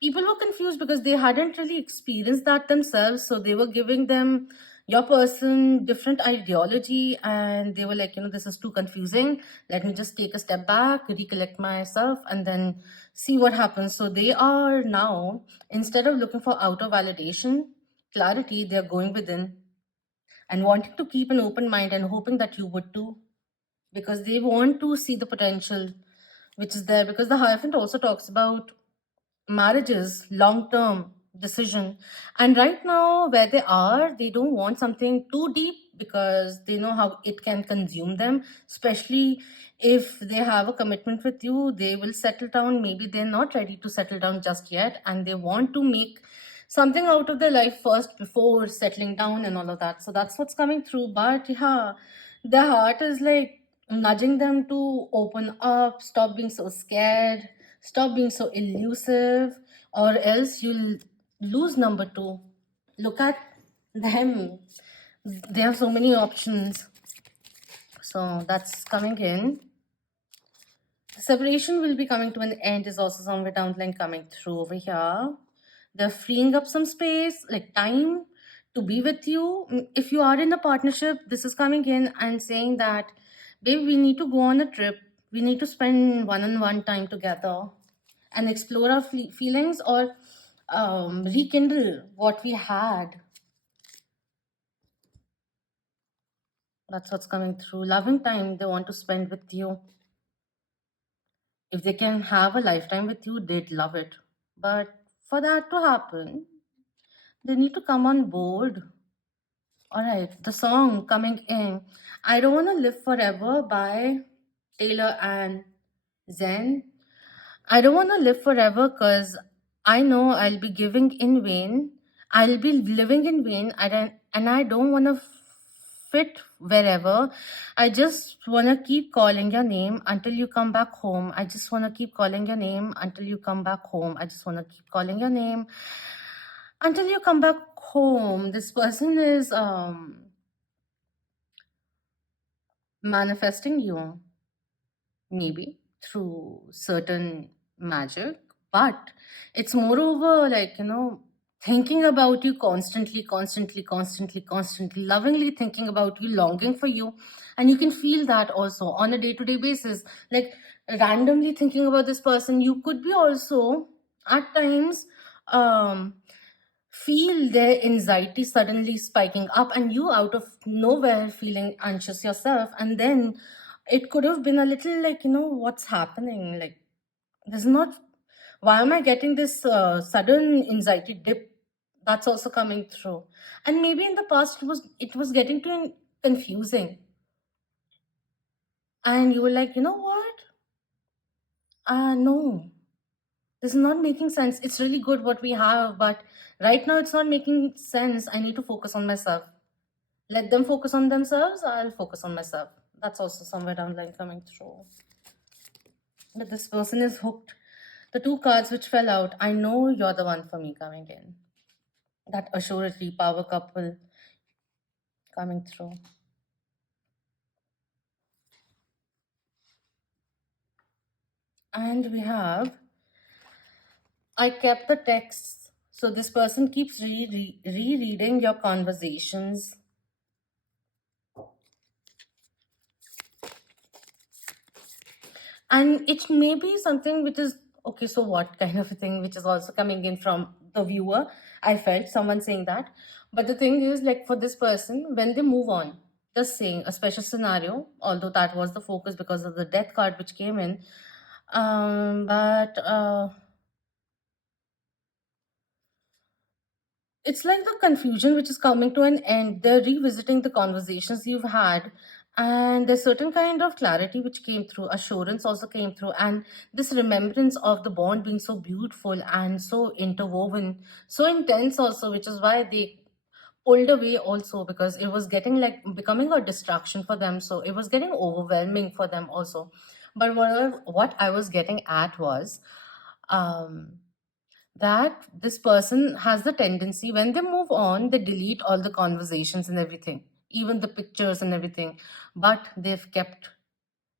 were confused because they hadn't really experienced that themselves. So they were giving them, your person, different ideology, and they were like, this is too confusing. Let me just take a step back, recollect myself, and then see what happens. So they are now, instead of looking for outer validation, clarity, they're going within and wanting to keep an open mind and hoping that you would too, because they want to see the potential which is there. Because the Hierophant also talks about marriages, long term decision, and right now where they are, they don't want something too deep because they know how it can consume them, especially if they have a commitment with you. They will settle down. Maybe they're not ready to settle down just yet, and they want to make something out of their life first before settling down and all of that. So that's what's coming through. But yeah, their heart is like nudging them to open up, stop being so scared, stop being so elusive, or else you'll lose number two. Look at them. They have so many options. So that's coming in. Separation will be coming to an end is also somewhere down the line coming through over here. They're freeing up some space, like time, to be with you. If you are in a partnership, this is coming in and saying that, babe, we need to go on a trip. We need to spend one-on-one time together and explore our feelings, or rekindle what we had. That's what's coming through. Loving time they want to spend with you. If they can have a lifetime with you, they'd love it. But for that to happen, they need to come on board. All right, the song coming in, I Don't Want to Live Forever by Taylor and Zen. I don't want to live forever because I know I'll be giving in vain. I'll be living in vain. And I don't want to fit wherever. I just want to keep calling your name until you come back home. I just want to keep calling your name until you come back home. I just want to keep calling your name until you come back home. This person is manifesting you, maybe through certain magic, but it's moreover like, thinking about you constantly, constantly, constantly, constantly, lovingly thinking about you, longing for you. And you can feel that also on a day-to-day basis, like randomly thinking about this person. You could be also at times um, feel their anxiety suddenly spiking up, and you out of nowhere feeling anxious yourself, and then it could have been a little like, what's happening, like, there's not, why am I getting this sudden anxiety dip? That's also coming through. And maybe in the past it was getting too confusing, and you were like, you know what, no, this is not making sense. It's really good what we have, but right now it's not making sense. I need to focus on myself. Let them focus on themselves, I'll focus on myself. That's also somewhere down the line coming through. But this person is hooked. The two cards which fell out, I know you're the one for me coming in. That assuredly power couple coming through. And we have, I kept the texts. So this person keeps rereading your conversations. And it may be something which is okay, so what kind of a thing, which is also coming in from the viewer. I felt someone saying that. But the thing is, like, for this person, when they move on, just saying a special scenario, although that was the focus because of the death card which came in. But it's like the confusion which is coming to an end. They're revisiting the conversations you've had, and there's certain kind of clarity which came through. Assurance also came through, and this remembrance of the bond being so beautiful and so interwoven, so intense also, which is why they pulled away also, because it was getting like becoming a distraction for them. So it was getting overwhelming for them also. But what I was getting at was, um that this person has the tendency, when they move on, they delete all the conversations and everything, even the pictures and everything, but they've kept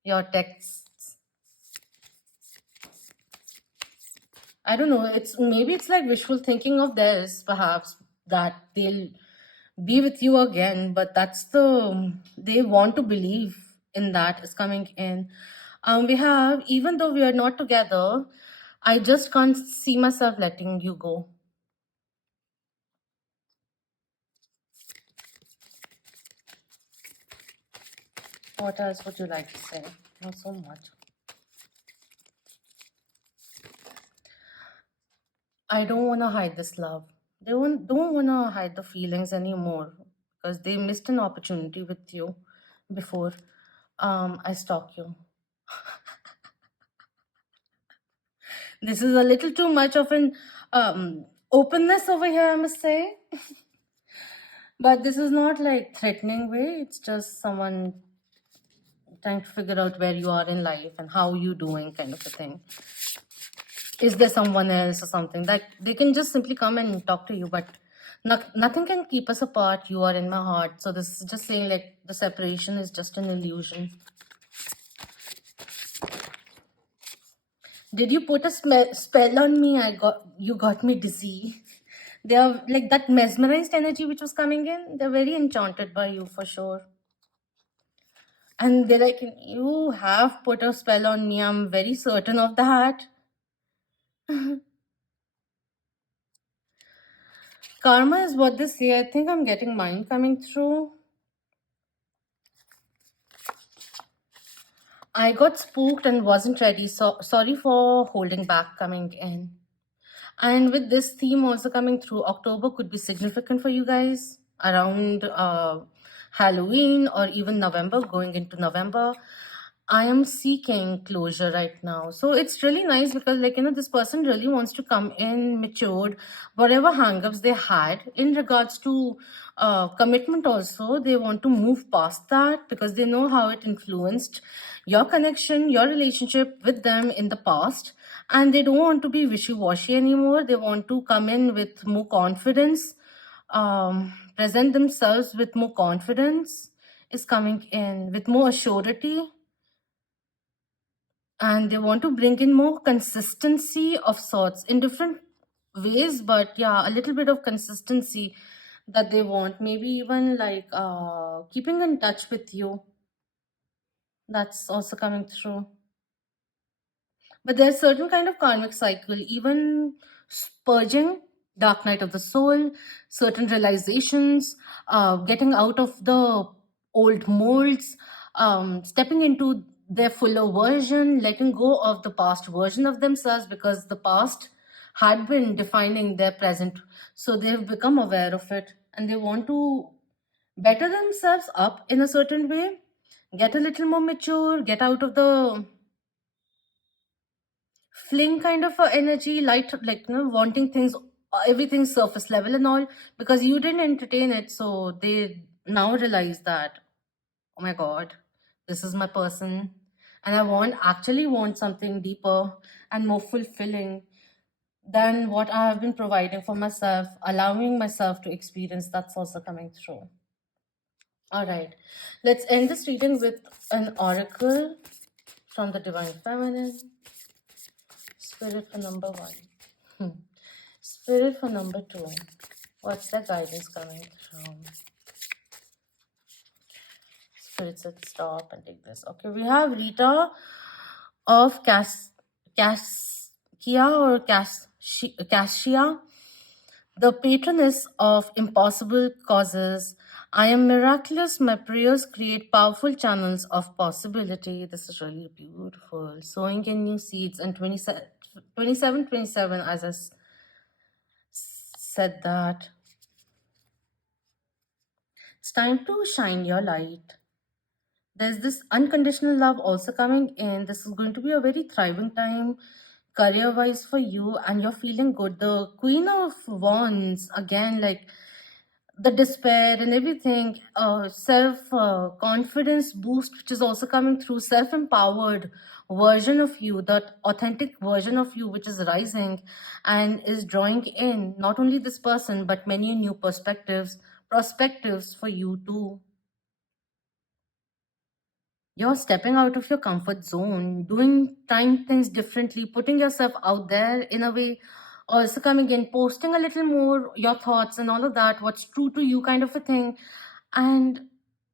your texts. I don't know, it's maybe it's like wishful thinking of theirs, perhaps, that they'll be with you again, but that's the, they want to believe in that is coming in. We have, even though we are not together, I just can't see myself letting you go. What else would you like to say? Not so much. I don't want to hide this love. Don't want to hide the feelings anymore, because they missed an opportunity with you before I stalk you. This is a little too much of an openness over here, I must say. But this is not like threatening way. It's just someone trying to figure out where you are in life and how you doing, kind of a thing. Is there someone else or something that they can just simply come and talk to you, but nothing can keep us apart. You are in my heart. So this is just saying like the separation is just an illusion. Did you put a spell on me? You got me dizzy. They are like that mesmerized energy which was coming in. They're very enchanted by you for sure. And they're like, you have put a spell on me. I'm very certain of that. Karma is what they say. I think I'm getting mine coming through. I got spooked and wasn't ready. So sorry for holding back coming in. And with this theme also coming through, October could be significant for you guys around Halloween or even November, going into November. I am seeking closure right now. So it's really nice because, like, this person really wants to come in matured, whatever hangups they had in regards to commitment, also, they want to move past that because they know how it influenced your connection, your relationship with them in the past. And they don't want to be wishy washy anymore. They want to come in with more confidence, present themselves with more confidence, is coming in with more assurity, and they want to bring in more consistency of sorts in different ways, but yeah, a little bit of consistency that they want, maybe even like keeping in touch with you. That's also coming through. But there's certain kind of karmic cycle, even purging, dark night of the soul, certain realizations, getting out of the old molds, stepping into their fuller version, letting go of the past version of themselves because the past had been defining their present. So they've become aware of it and they want to better themselves up in a certain way, get a little more mature, get out of the fling kind of a energy, light, like, wanting things, everything surface level and all, because you didn't entertain it. So they now realize that, oh my God, this is my person. And I actually want something deeper and more fulfilling than what I have been providing for myself, allowing myself to experience. That's also coming through. All right, let's end this reading with an oracle from the Divine Feminine. Spirit for number one. Spirit for number two. What's the guidance coming from? Spirit said stop and take this. Okay, we have Rita of Caskia or Cassia, the patroness of impossible causes. I am miraculous. My prayers create powerful channels of possibility. This is really beautiful. Sowing in new seeds and 27, as I said that. It's time to shine your light. There's this unconditional love also coming in. This is going to be a very thriving time career wise for you, and you're feeling good. The Queen of Wands, again, like the despair and everything, self confidence boost, which is also coming through, self empowered version of you, that authentic version of you, which is rising and is drawing in not only this person, but many new perspectives for you too. You're stepping out of your comfort zone, doing time things differently, putting yourself out there in a way, also coming in, posting a little more your thoughts and all of that, what's true to you, kind of a thing. And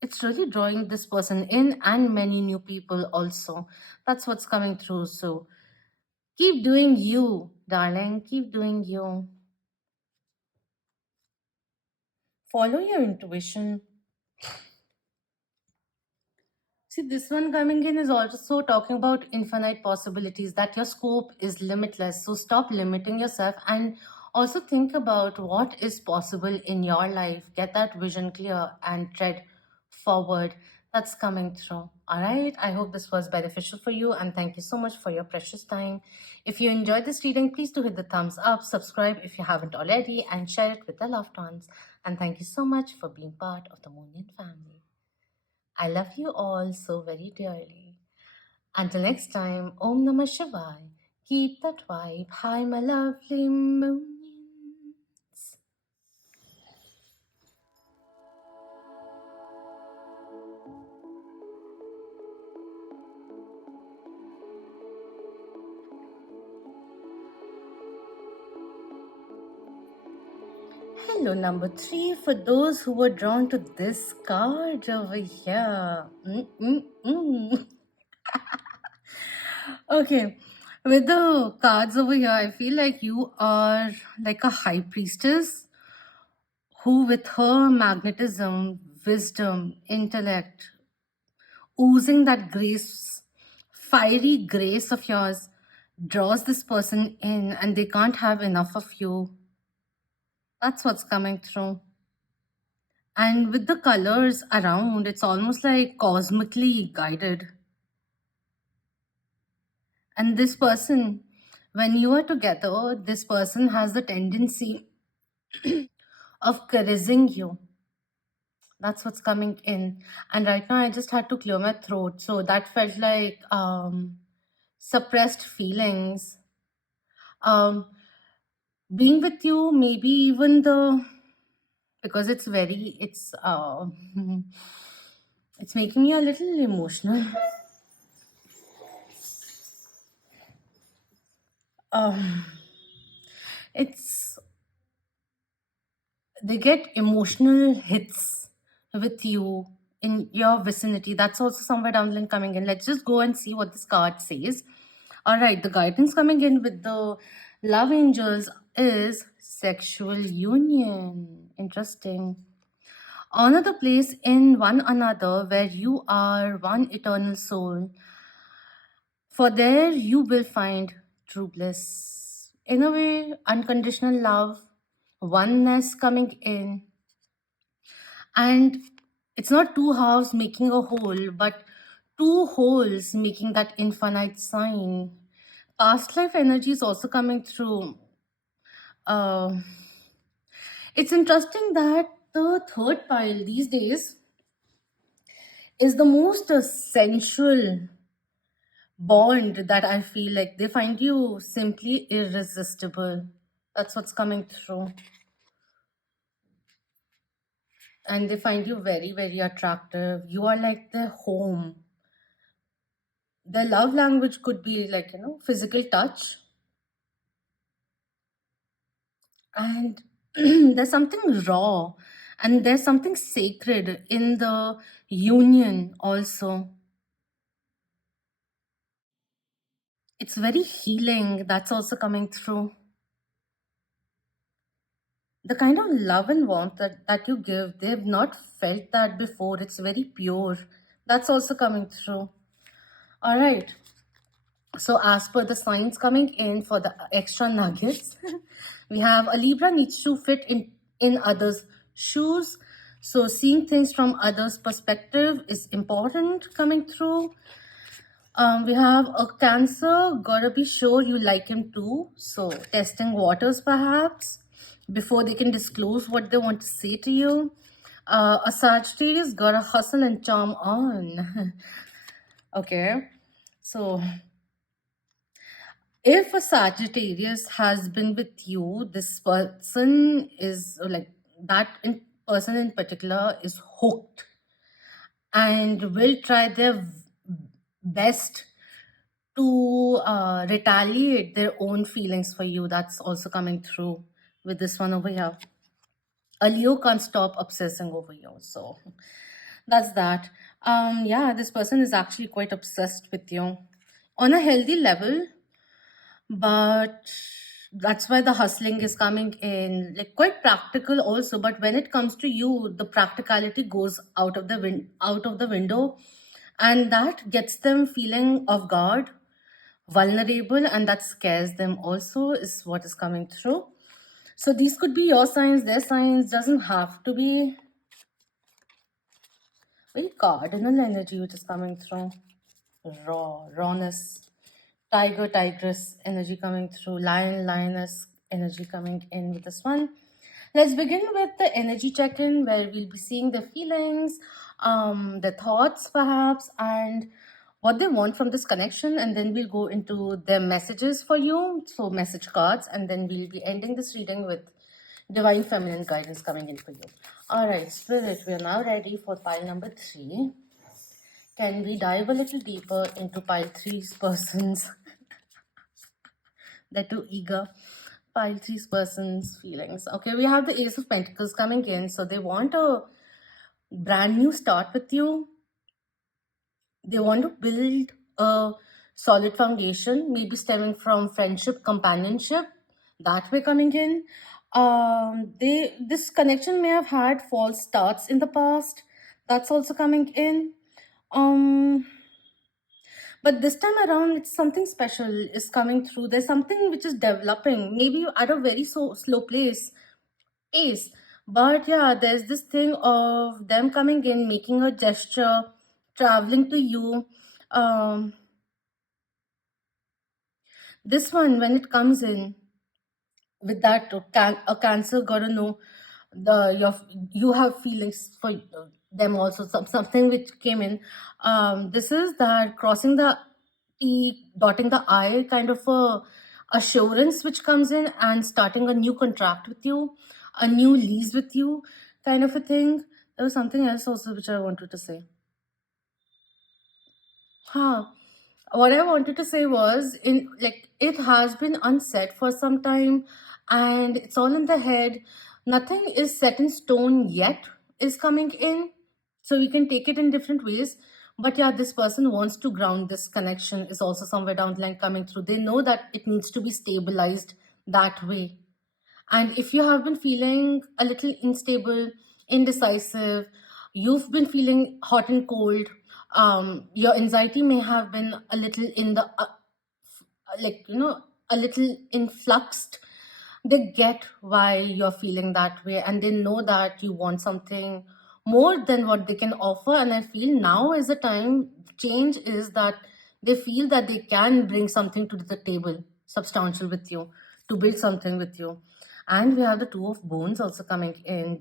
it's really drawing this person in and many new people also. That's what's coming through. So keep doing you, darling. Keep doing you. Follow your intuition. See, this one coming in is also talking about infinite possibilities, that your scope is limitless. So stop limiting yourself and also think about what is possible in your life. Get that vision clear and tread forward. That's coming through. All right. I hope this was beneficial for you and thank you so much for your precious time. If you enjoyed this reading, please do hit the thumbs up, subscribe if you haven't already, and share it with the loved ones. And thank you so much for being part of the Moonian family. I love you all so very dearly. Until next time, Om Namah Shivaya. Keep that vibe. Hi, my lovely moonians. Hello, number 3, for those who were drawn to this card over here. Okay, with the cards over here, I feel like you are like a high priestess who, with her magnetism, wisdom, intellect, oozing that grace, fiery grace of yours, draws this person in and they can't have enough of you. That's what's coming through. And with the colors around, it's almost like cosmically guided. And this person, when you are together, this person has the tendency of caressing you. That's what's coming in. And right now, I just had to clear my throat. So that felt like suppressed feelings. Being with you, maybe even because it's it's making me a little emotional. It's They get emotional hits with you in your vicinity. That's also somewhere down the line coming in. Let's just go and see what this card says. All right, the guidance coming in with the love angels is sexual union. Interesting. Honor the place in one another where you are one eternal soul, for there you will find true bliss. In a way, unconditional love, oneness coming in, and it's not two halves making a whole, but two wholes making that infinite sign. Past life energy is also coming through. Uh, it's interesting that the third pile these days is the most sensual bond that I feel like they find you simply irresistible. That's what's coming through. And they find you very, very attractive. You are like their home. Their love language could be like, physical touch. And there's something raw and there's something sacred in the union also. It's very healing. That's also coming through. The kind of love and warmth that you give, they've not felt that before. It's very pure. That's also coming through. All right. So, as per the signs coming in for the extra nuggets, we have a Libra needs to fit in others' shoes. So, seeing things from others' perspective is important coming through. We have a Cancer, gotta be sure you like him too. So, testing waters perhaps before they can disclose what they want to say to you. A Sagittarius, gotta hustle and charm on. Okay, so if a Sagittarius has been with you, this person is like that person in particular is hooked and will try their best to retaliate their own feelings for you. That's also coming through with this one over here. A Leo can't stop obsessing over you. So that's that. Yeah, this person is actually quite obsessed with you on a healthy level, but that's why the hustling is coming in, like quite practical also. But when it comes to you, the practicality goes out of the window, and that gets them feeling off guard, vulnerable, and that scares them also, is what is coming through. So these could be your signs, their signs, doesn't have to be. Very cardinal energy which is coming through. Rawness. Tiger, tigress energy coming through. Lion, lioness energy coming in with this one. Let's begin with the energy check-in where we'll be seeing their feelings, their thoughts perhaps, and what they want from this connection. And then we'll go into their messages for you, so message cards, and then we'll be ending this reading with divine feminine guidance coming in for you. All right, Spirit, we are now ready for pile number 3. Can we dive a little deeper into pile 3's person's they're too eager. Pile 3's person's feelings. Okay, we have the Ace of Pentacles coming in. So they want a brand new start with you. They want to build a solid foundation, maybe stemming from friendship, companionship, that way coming in. This connection may have had false starts in the past. That's also coming in. But this time around, it's something special is coming through. There's something which is developing, maybe at a very slow pace. But yeah, there's this thing of them coming in, making a gesture, traveling to you. This one, when it comes in, with that a Cancer gotta know you have feelings for them also. Something which came in, this is that crossing the T, dotting the I kind of a assurance which comes in, and starting a new contract with you, a new lease with you, kind of a thing. There was something else also which I wanted to say. Huh. What I wanted to say was, in like, it has been unsaid for some time and it's all in the head. Nothing is set in stone yet is coming in. So we can take it in different ways. But yeah, this person wants to ground. This connection is also somewhere down the line coming through. They know that it needs to be stabilized that way. And if you have been feeling a little unstable, indecisive, you've been feeling hot and cold, your anxiety may have been a little in the like a little influxed. They get why you're feeling that way, and they know that you want something more than what they can offer. And I feel now is the time. Change is that they feel that they can bring something to the table substantial with you, to build something with you. And we have the two of bones also coming in,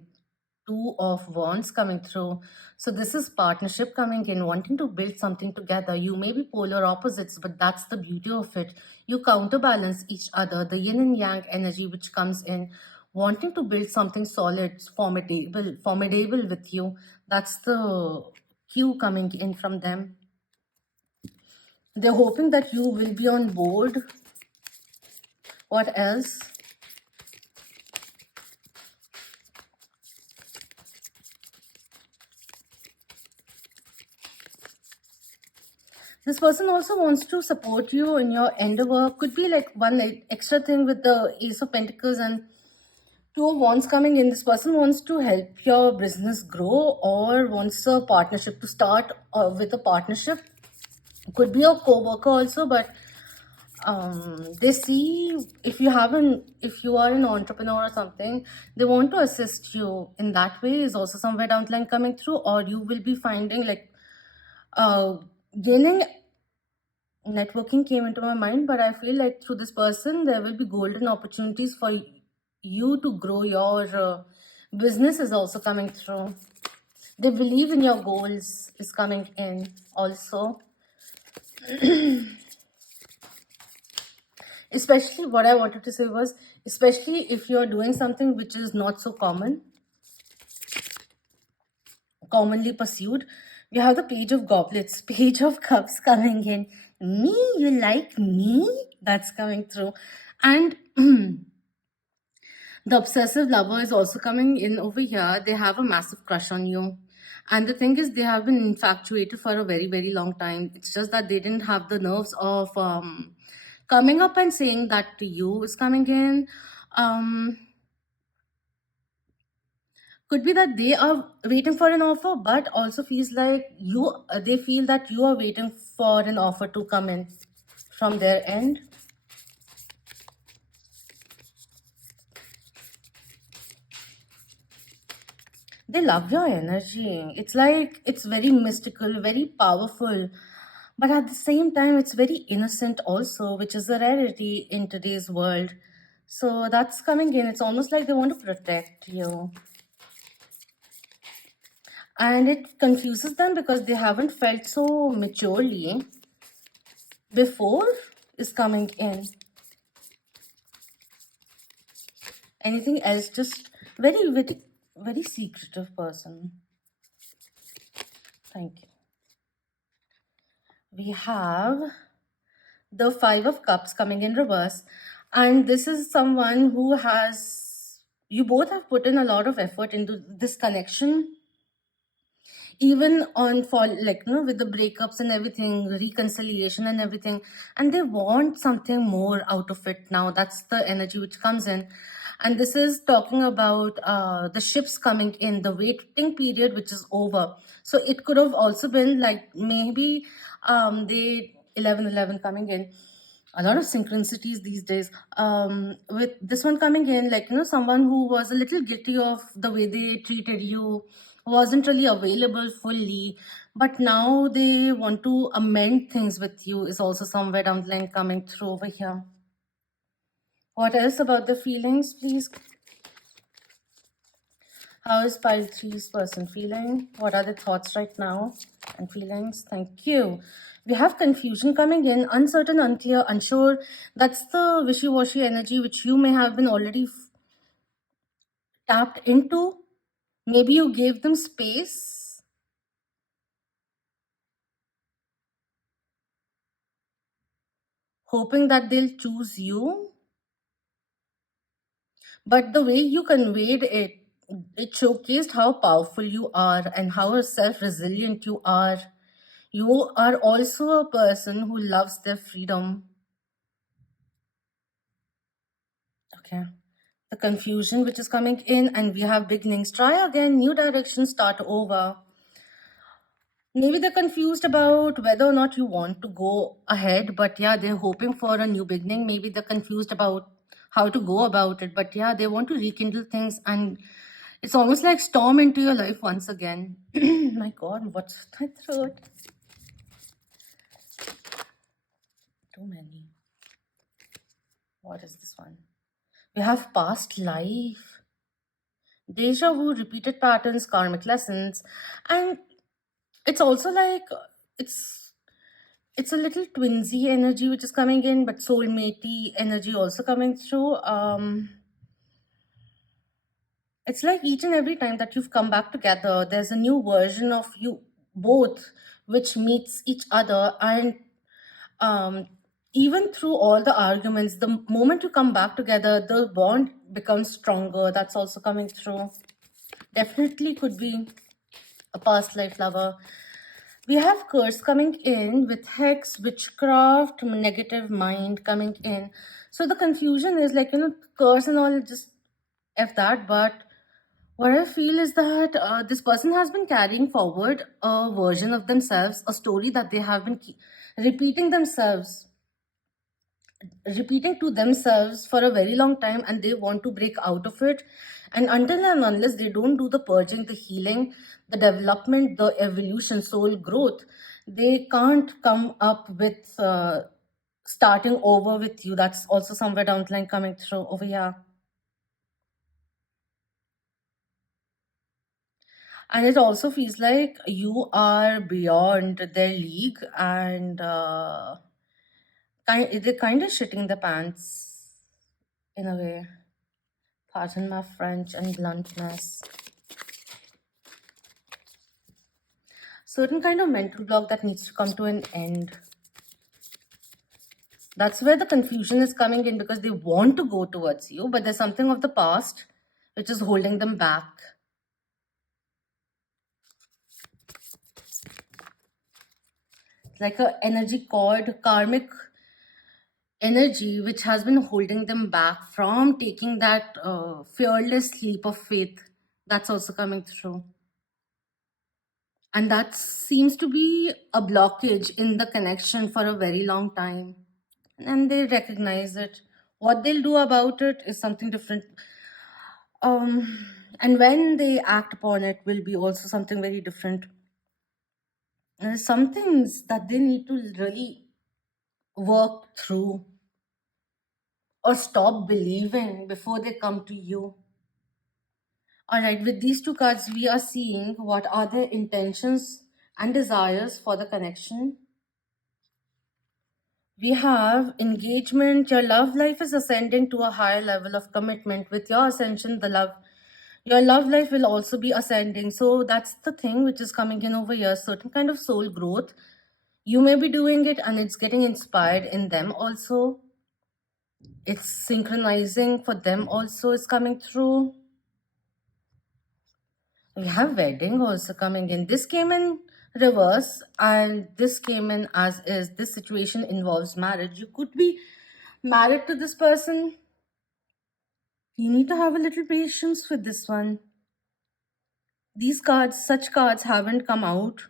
two of wands coming through. So this is partnership coming in, wanting to build something together. You may be polar opposites, but that's the beauty of it. You counterbalance each other, the yin and yang energy which comes in, wanting to build something solid, formidable with you. That's the cue coming in from them. They're hoping that you will be on board. What else? This person also wants to support you in your endeavor. Could be like one extra thing with the Ace of Pentacles and Two of Wands coming in. This person wants to help your business grow or wants a partnership to start with a partnership. Could be a co-worker also, but they see if you are an entrepreneur or something, they want to assist you in that way is also somewhere down the line coming through. Or you will be finding like gaining networking came into my mind, but I feel like through this person, there will be golden opportunities for you to grow your business is also coming through. They believe in your goals is coming in also. Especially what I wanted to say was, especially if you're doing something which is not so commonly pursued. We have the Page of Goblets, Page of Cups coming in. Me, you like me? That's coming through. And the obsessive lover is also coming in over here. They have a massive crush on you. And the thing is, they have been infatuated for a very, very long time. It's just that they didn't have the nerves of coming up and saying that to you is coming in. Could be that they are waiting for an offer, but also feels like they feel that you are waiting for an offer to come in from their end. They love your energy. It's like it's very mystical, very powerful, but at the same time, it's very innocent also, which is a rarity in today's world. So that's coming in. It's almost like they want to protect you. And it confuses them because they haven't felt so maturely before is coming in. Anything else? Just very, very, very secretive person. Thank you. We have the Five of Cups coming in reverse. And this is someone who you both have put in a lot of effort into this connection. Even on for like with the breakups and everything, reconciliation and everything, and they want something more out of it now. That's the energy which comes in. And this is talking about the ships coming in, the waiting period which is over. So it could have also been like maybe they 11 coming in, a lot of synchronicities these days. With this one coming in, like someone who was a little guilty of the way they treated you, wasn't really available fully, but now they want to amend things with you is also somewhere down the line coming through over here. What else about the feelings, please? How is pile three's person feeling? What are the thoughts right now and feelings? Thank you. We have confusion coming in, uncertain, unclear, unsure. That's the wishy-washy energy which you may have been already tapped into. Maybe you gave them space. Hoping that they'll choose you. But the way you conveyed it showcased how powerful you are and how self-resilient you are. You are also a person who loves their freedom. Okay. The confusion which is coming in, and we have beginnings. Try again, new direction, start over. Maybe they're confused about whether or not you want to go ahead, but yeah, they're hoping for a new beginning. Maybe they're confused about how to go about it, but yeah, they want to rekindle things, and it's almost like storm into your life once again. My God, what's my throat? Too many. What is this one? We have past life, deja vu, repeated patterns, karmic lessons, and it's also like it's it's a little twinsy energy which is coming in, but soulmatey energy also coming through. It's like each and every time that you've come back together, there's a new version of you both which meets each other, and um, even through all the arguments, the moment you come back together, the bond becomes stronger. That's also coming through. Definitely could be a past life lover. We have curse coming in with hex, witchcraft, negative mind coming in. So the confusion is like, curse and all, just F that. But what I feel is that this person has been carrying forward a version of themselves, a story that they have been repeating themselves, repeating to themselves for a very long time, and they want to break out of it. And until and unless they don't do the purging, the healing, the development, the evolution, soul growth, they can't come up with starting over with you. That's also somewhere down the line coming through over here. And it also feels like you are beyond their league, and they're kind of shitting the pants in a way. Pardon my French and bluntness. Certain kind of mental block that needs to come to an end. That's where the confusion is coming in, because they want to go towards you, but there's something of the past which is holding them back. It's like a energy cord, karmic energy, which has been holding them back from taking that fearless leap of faith. That's also coming through. And that seems to be a blockage in the connection for a very long time. And they recognize it. What they'll do about it is something different. And when they act upon it will be also something very different. There's some things that they need to really work through or stop believing before they come to you. All right, with these two cards, we are seeing what are their intentions and desires for the connection. We have engagement. Your love life is ascending to a higher level of commitment. With your ascension, your love life will also be ascending. So that's the thing which is coming in over here. Certain kind of soul growth. You may be doing it, and it's getting inspired in them also. It's synchronizing for them also is coming through. We have wedding also coming in. This came in reverse, and this came in as is. This situation involves marriage. You could be married to this person. You need to have a little patience with this one. These cards, such cards haven't come out.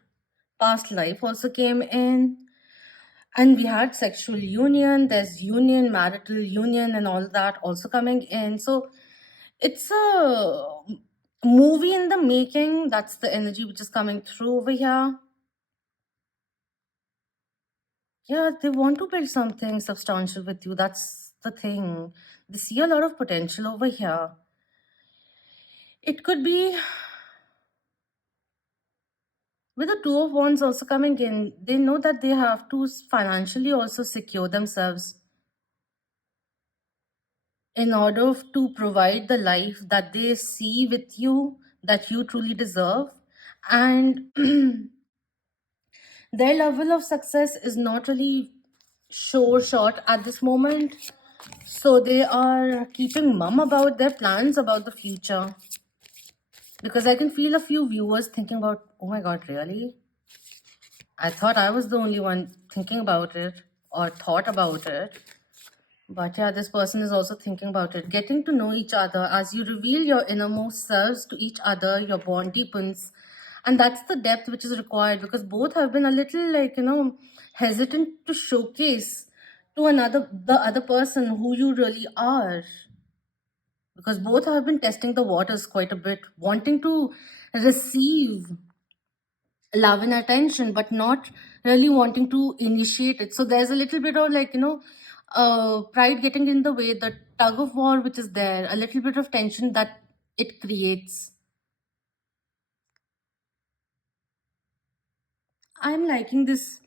Past life also came in. And we had sexual union, there's union, marital union, and all that also coming in. So it's a movie in the making. That's the energy which is coming through over here. Yeah, they want to build something substantial with you. That's the thing. They see a lot of potential over here. It could be with the Two of Wands also coming in. They know that they have to financially also secure themselves in order to provide the life that they see with you, that you truly deserve. And their level of success is not really sure shot at this moment. So they are keeping mum about their plans about the future. Because I can feel a few viewers thinking about, oh my God, really? I thought I was the only one thinking about it or thought about it. But yeah, this person is also thinking about it. Getting to know each other as you reveal your innermost selves to each other, your bond deepens. And that's the depth which is required because both have been a little hesitant to showcase to the other person who you really are. Because both have been testing the waters quite a bit, wanting to receive love and attention, but not really wanting to initiate it. So there's a little bit of pride getting in the way, the tug of war which is there, a little bit of tension that it creates. I'm liking this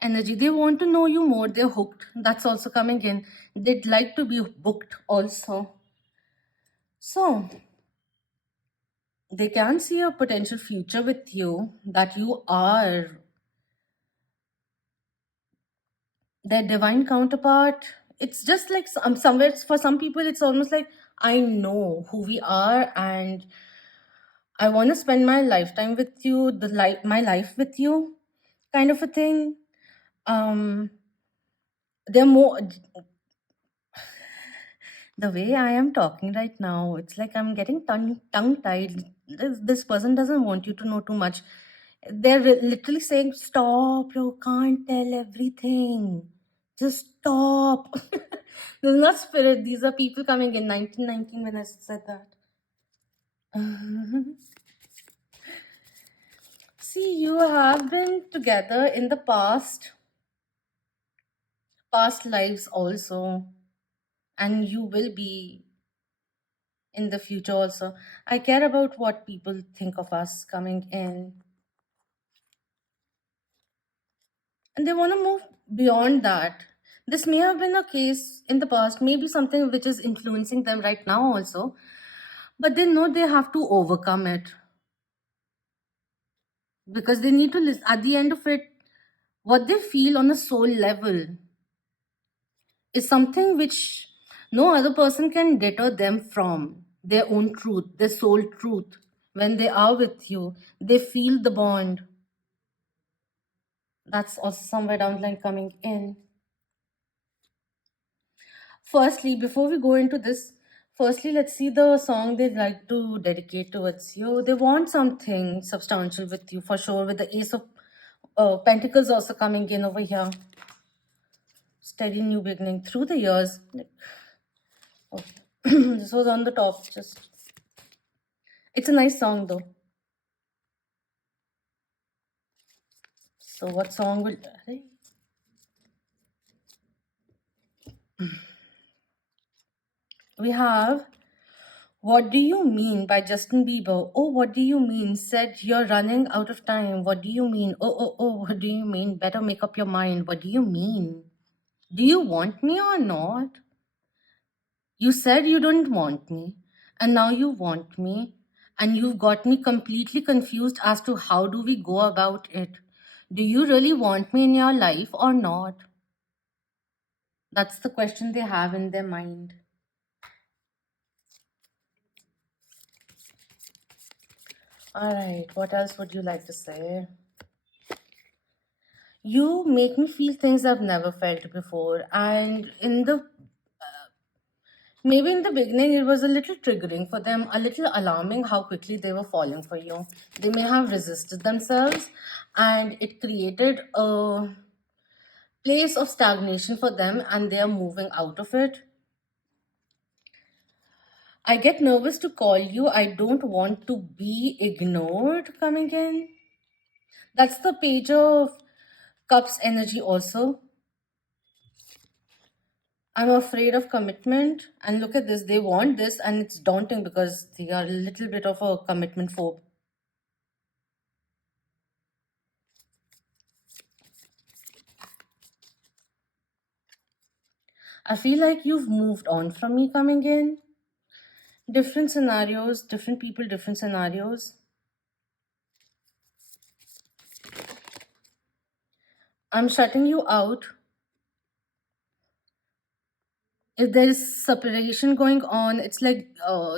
energy. They want to know you more. They're hooked. That's also coming in. They'd like to be booked also. So they can see a potential future with you, that you are their divine counterpart. It's just like somewhere for some people, it's almost like I know who we are and I want to spend my lifetime with you, my life with you, kind of a thing. Um, they're more the way I am talking right now. It's like I'm getting tongue tied. This person doesn't want you to know too much. They're literally saying, "Stop! You can't tell everything. Just stop." This is not spirit. These are people coming in 1919 when I said that. See, you have been together in the past lives also, and you will be in the future also. I care about what people think of us coming in, and they want to move beyond that. This may have been a case in the past, maybe something which is influencing them right now also, but they know they have to overcome it because they need to listen. At the end of it, what they feel on a soul level is something which no other person can deter them from their own truth, their soul truth. When they are with you, they feel the bond. That's also somewhere down the line coming in. Firstly, before we go into this, firstly, let's see the song they'd like to dedicate towards you. They want something substantial with you for sure, with the Ace of Pentacles also coming in over here. Steady new beginning through the years. Okay. This was on the top. Just it's a nice song though. So what song will we have? What do you mean by Justin Bieber? Oh, what do you mean? Said you're running out of time. What do you mean? Oh, what do you mean? Better make up your mind. What do you mean? Do you want me or not? You said you don't want me, and now you want me, and you've got me completely confused as to how do we go about it. Do you really want me in your life or not? That's the question they have in their mind. All right, what else would you like to say? You make me feel things I've never felt before. And maybe in the beginning, it was a little triggering for them, a little alarming how quickly they were falling for you. They may have resisted themselves, and it created a place of stagnation for them, and they are moving out of it. I get nervous to call you. I don't want to be ignored coming in. That's the Page of Cups energy also. I'm afraid of commitment. And look at this, they want this, and it's daunting because they are a little bit of a commitment phobe. I feel like you've moved on from me coming in. Different scenarios, different people, different scenarios. I'm shutting you out. if there is separation going on, it's like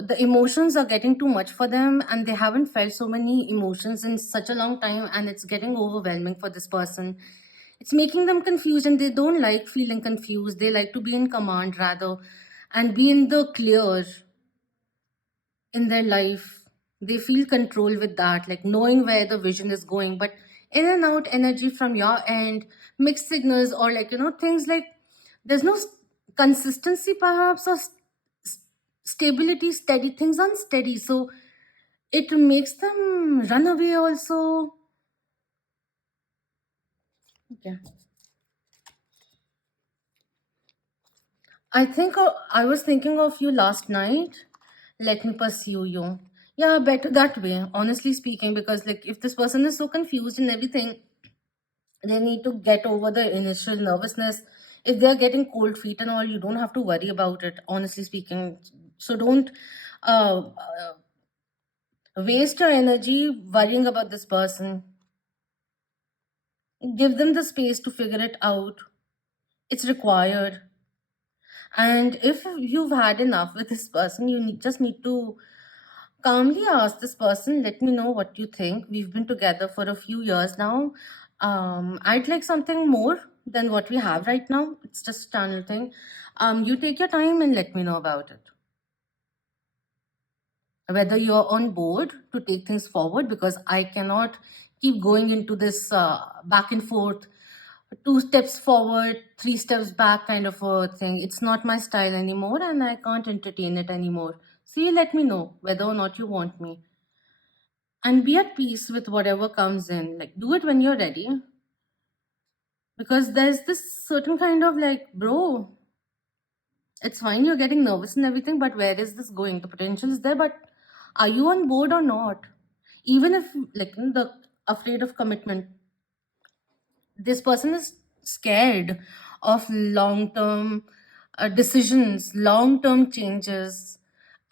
the emotions are getting too much for them, and they haven't felt so many emotions in such a long time, and it's getting overwhelming for this person. It's making them confused, and they don't like feeling confused. They like to be in command rather, and be in the clear in their life. They feel control with that, like knowing where the vision is going. But in and out energy from your end, mixed signals, or like, things like there's no consistency perhaps, or stability, steady, things unsteady. So it makes them run away also. Okay. I was thinking of you last night. Let me pursue you. Yeah, better that way, honestly speaking, because like if this person is so confused and everything, they need to get over the initial nervousness. If they're getting cold feet and all, you don't have to worry about it, honestly speaking. So don't waste your energy worrying about this person. Give them the space to figure it out. It's required. And if you've had enough with this person, just need to calmly ask this person, let me know what you think. We've been together for a few years now. I'd like something more than what we have right now. It's just a channel thing. You take your time and let me know about it. Whether you're on board to take things forward, because I cannot keep going into this back and forth, two steps forward, three steps back kind of a thing. It's not my style anymore, and I can't entertain it anymore. So you let me know whether or not you want me. And be at peace with whatever comes in. Like, do it when you're ready. Because there's this certain kind of like, bro, it's fine, you're getting nervous and everything, but where is this going? The potential is there, but are you on board or not? Even if, like, the afraid of commitment, this person is scared of long term decisions, long term changes.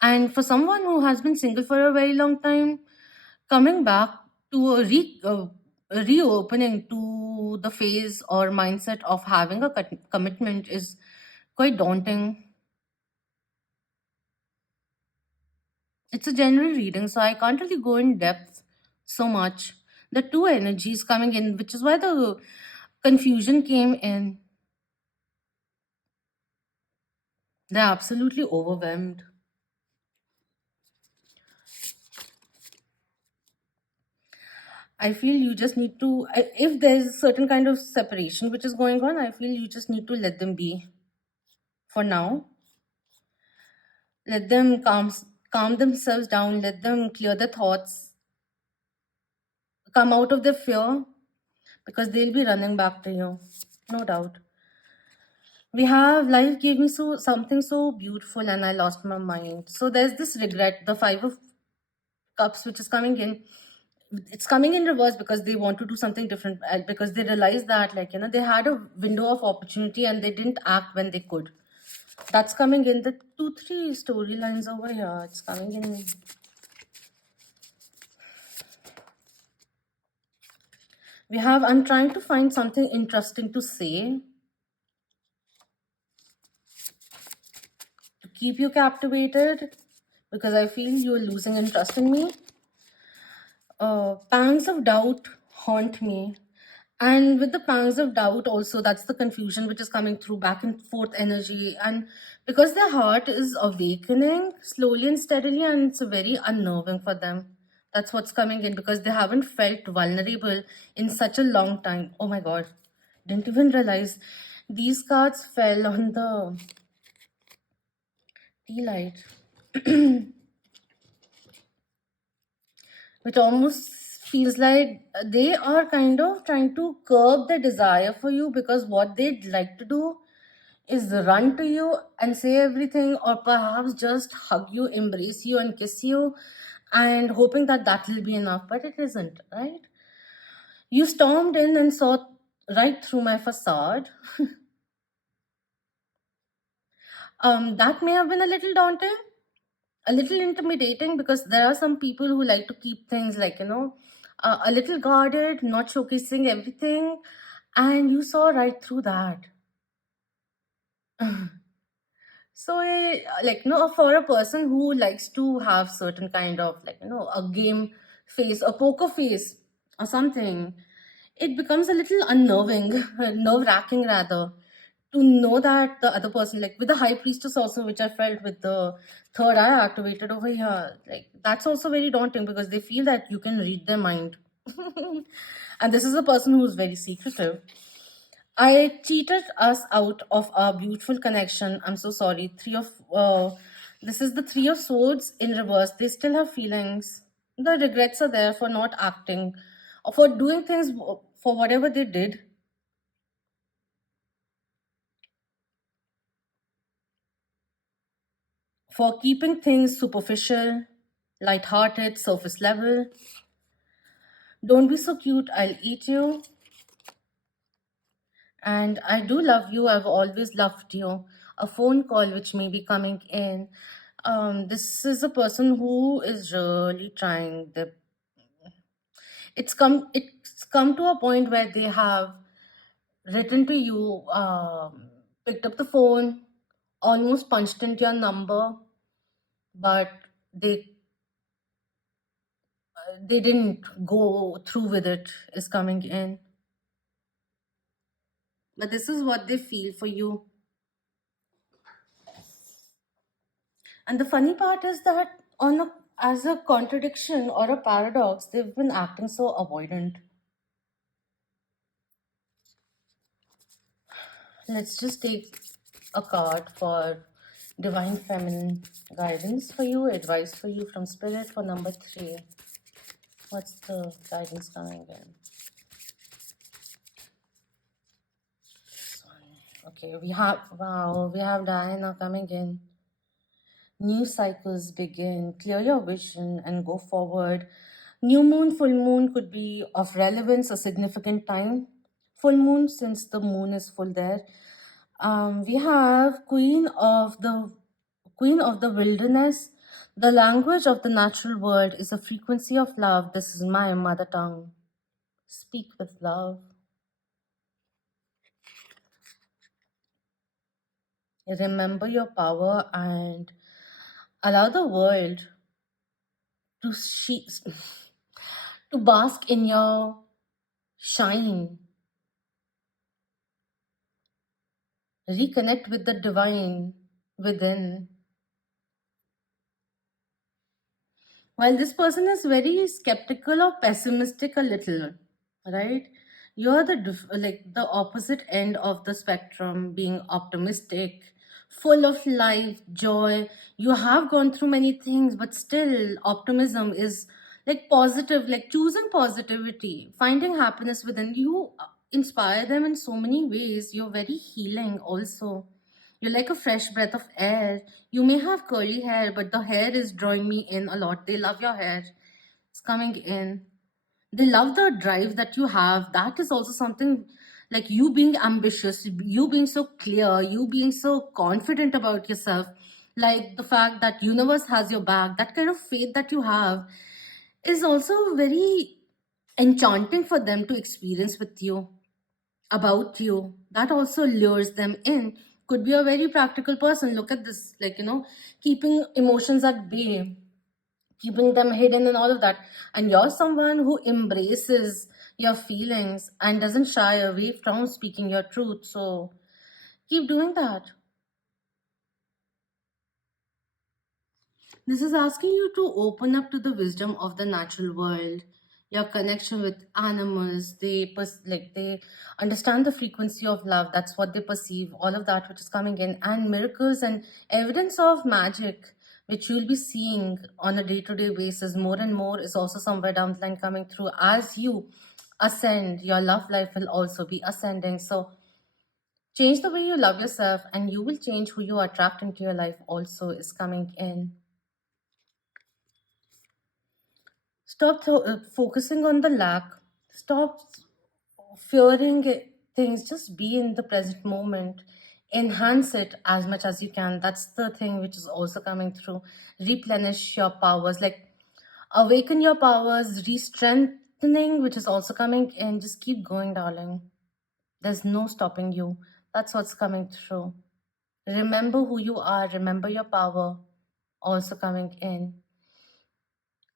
And for someone who has been single for a very long time, coming back to a reopening to the phase or mindset of having a commitment is quite daunting. It's a general reading, so I can't really go in depth so much. The two energies coming in, which is why the confusion came in. They're absolutely overwhelmed. I feel you just need to, if there's a certain kind of separation which is going on, I feel you just need to let them be for now. Let them calm themselves down, let them clear their thoughts, come out of their fear, because they'll be running back to you, no doubt. We have life gave me so something so beautiful and I lost my mind. So there's this regret, the five of cups which is coming in. It's coming in reverse because they want to do something different, because they realize that, like, they had a window of opportunity and they didn't act when they could. That's coming in the two three storylines over here. It's coming in. We have, I'm trying to find something interesting to say to keep you captivated, because I feel you're losing interest in me. Pangs of doubt haunt me. And with the pangs of doubt, also, that's the confusion which is coming through, back and forth energy. And because their heart is awakening slowly and steadily, and it's very unnerving for them. That's what's coming in, because they haven't felt vulnerable in such a long time. Oh my god. Didn't even realize these cards fell on the tea light, which almost feels like they are kind of trying to curb the desire for you, because what they'd like to do is run to you and say everything, or perhaps just hug you, embrace you, and kiss you, and hoping that that will be enough, but it isn't, right? You stormed in and saw right through my facade. That may have been a little daunting, a little intimidating, because there are some people who like to keep things like, a little guarded, not showcasing everything, and you saw right through that. So, like, for a person who likes to have certain kind of, like, a game face, a poker face, or something, it becomes a little unnerving, nerve wracking rather, to know that the other person, like with the high priestess also, which I felt with the third eye activated over here, like that's also very daunting because they feel that you can read their mind. And this is a person who's very secretive. I cheated us out of our beautiful connection. I'm so sorry. This is the three of swords in reverse. They still have feelings. The regrets are there for not acting, or for doing things, for whatever they did, for keeping things superficial, light-hearted, surface level. Don't be so cute, I'll eat you. And I do love you, I've always loved you. A phone call which may be coming in. This is a person who is really trying. It's come to a point where they have written to you, picked up the phone, almost punched into your number, but they they didn't go through with it, is coming in. But this is what they feel for you. And the funny part is that as a contradiction or a paradox, they've been acting so avoidant. Let's just take a card for divine feminine guidance for you, advice for you from spirit for number 3. What's the guidance coming in? This one. Okay, we have Diana coming in. New cycles begin. Clear your vision and go forward. New moon, full moon could be of relevance, a significant time. Full moon, since the moon is full there. We have Queen of the Wilderness. The language of the natural world is a frequency of love. This is my mother tongue. Speak with love. Remember your power and allow the world to to bask in your shine. Reconnect with the divine within. While this person is very skeptical or pessimistic a little, right? You're like the opposite end of the spectrum, being optimistic, full of life, joy. You have gone through many things, but still optimism is like positive, like choosing positivity, finding happiness within you. Inspire them in so many ways. You're very healing also. You're like a fresh breath of air. You may have curly hair, but the hair is drawing me in a lot. They love your hair. It's coming in. They love the drive that you have. That is also something, like you being ambitious, you being so clear, you being so confident about yourself, like the fact that universe has your back. That kind of faith that you have is also very enchanting for them to experience with you, about you. That also lures them in. Could be a very practical person. Look at this, like, keeping emotions at bay, keeping them hidden and all of that. And you're someone who embraces your feelings and doesn't shy away from speaking your truth. So keep doing that. This is asking you to open up to the wisdom of the natural world, your connection with animals. They understand the frequency of love. That's what they perceive. All of that which is coming in, and miracles and evidence of magic, which you'll be seeing on a day-to-day basis more and more, is also somewhere down the line coming through. As you ascend, your love life will also be ascending. So change the way you love yourself, and you will change who you attract into your life. Also, is coming in. Stop focusing on the lack. Stop fearing things. Just be in the present moment. Enhance it as much as you can. That's the thing which is also coming through. Replenish your powers. Like awaken your powers, re-strengthening, which is also coming in. Just keep going, darling. There's no stopping you. That's what's coming through. Remember who you are, remember your power also coming in.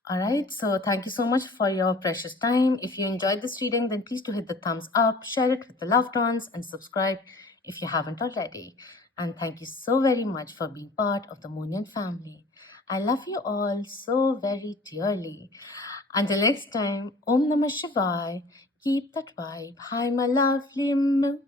All right, so thank you so much for your precious time. If you enjoyed this reading, then please do hit the thumbs up, share it with the loved ones, and subscribe if you haven't already. And thank you so very much for being part of the Moonian family. I love you all so very dearly. Until next time, Om Namah Shivaya. Keep that vibe. Hi, my lovely moon.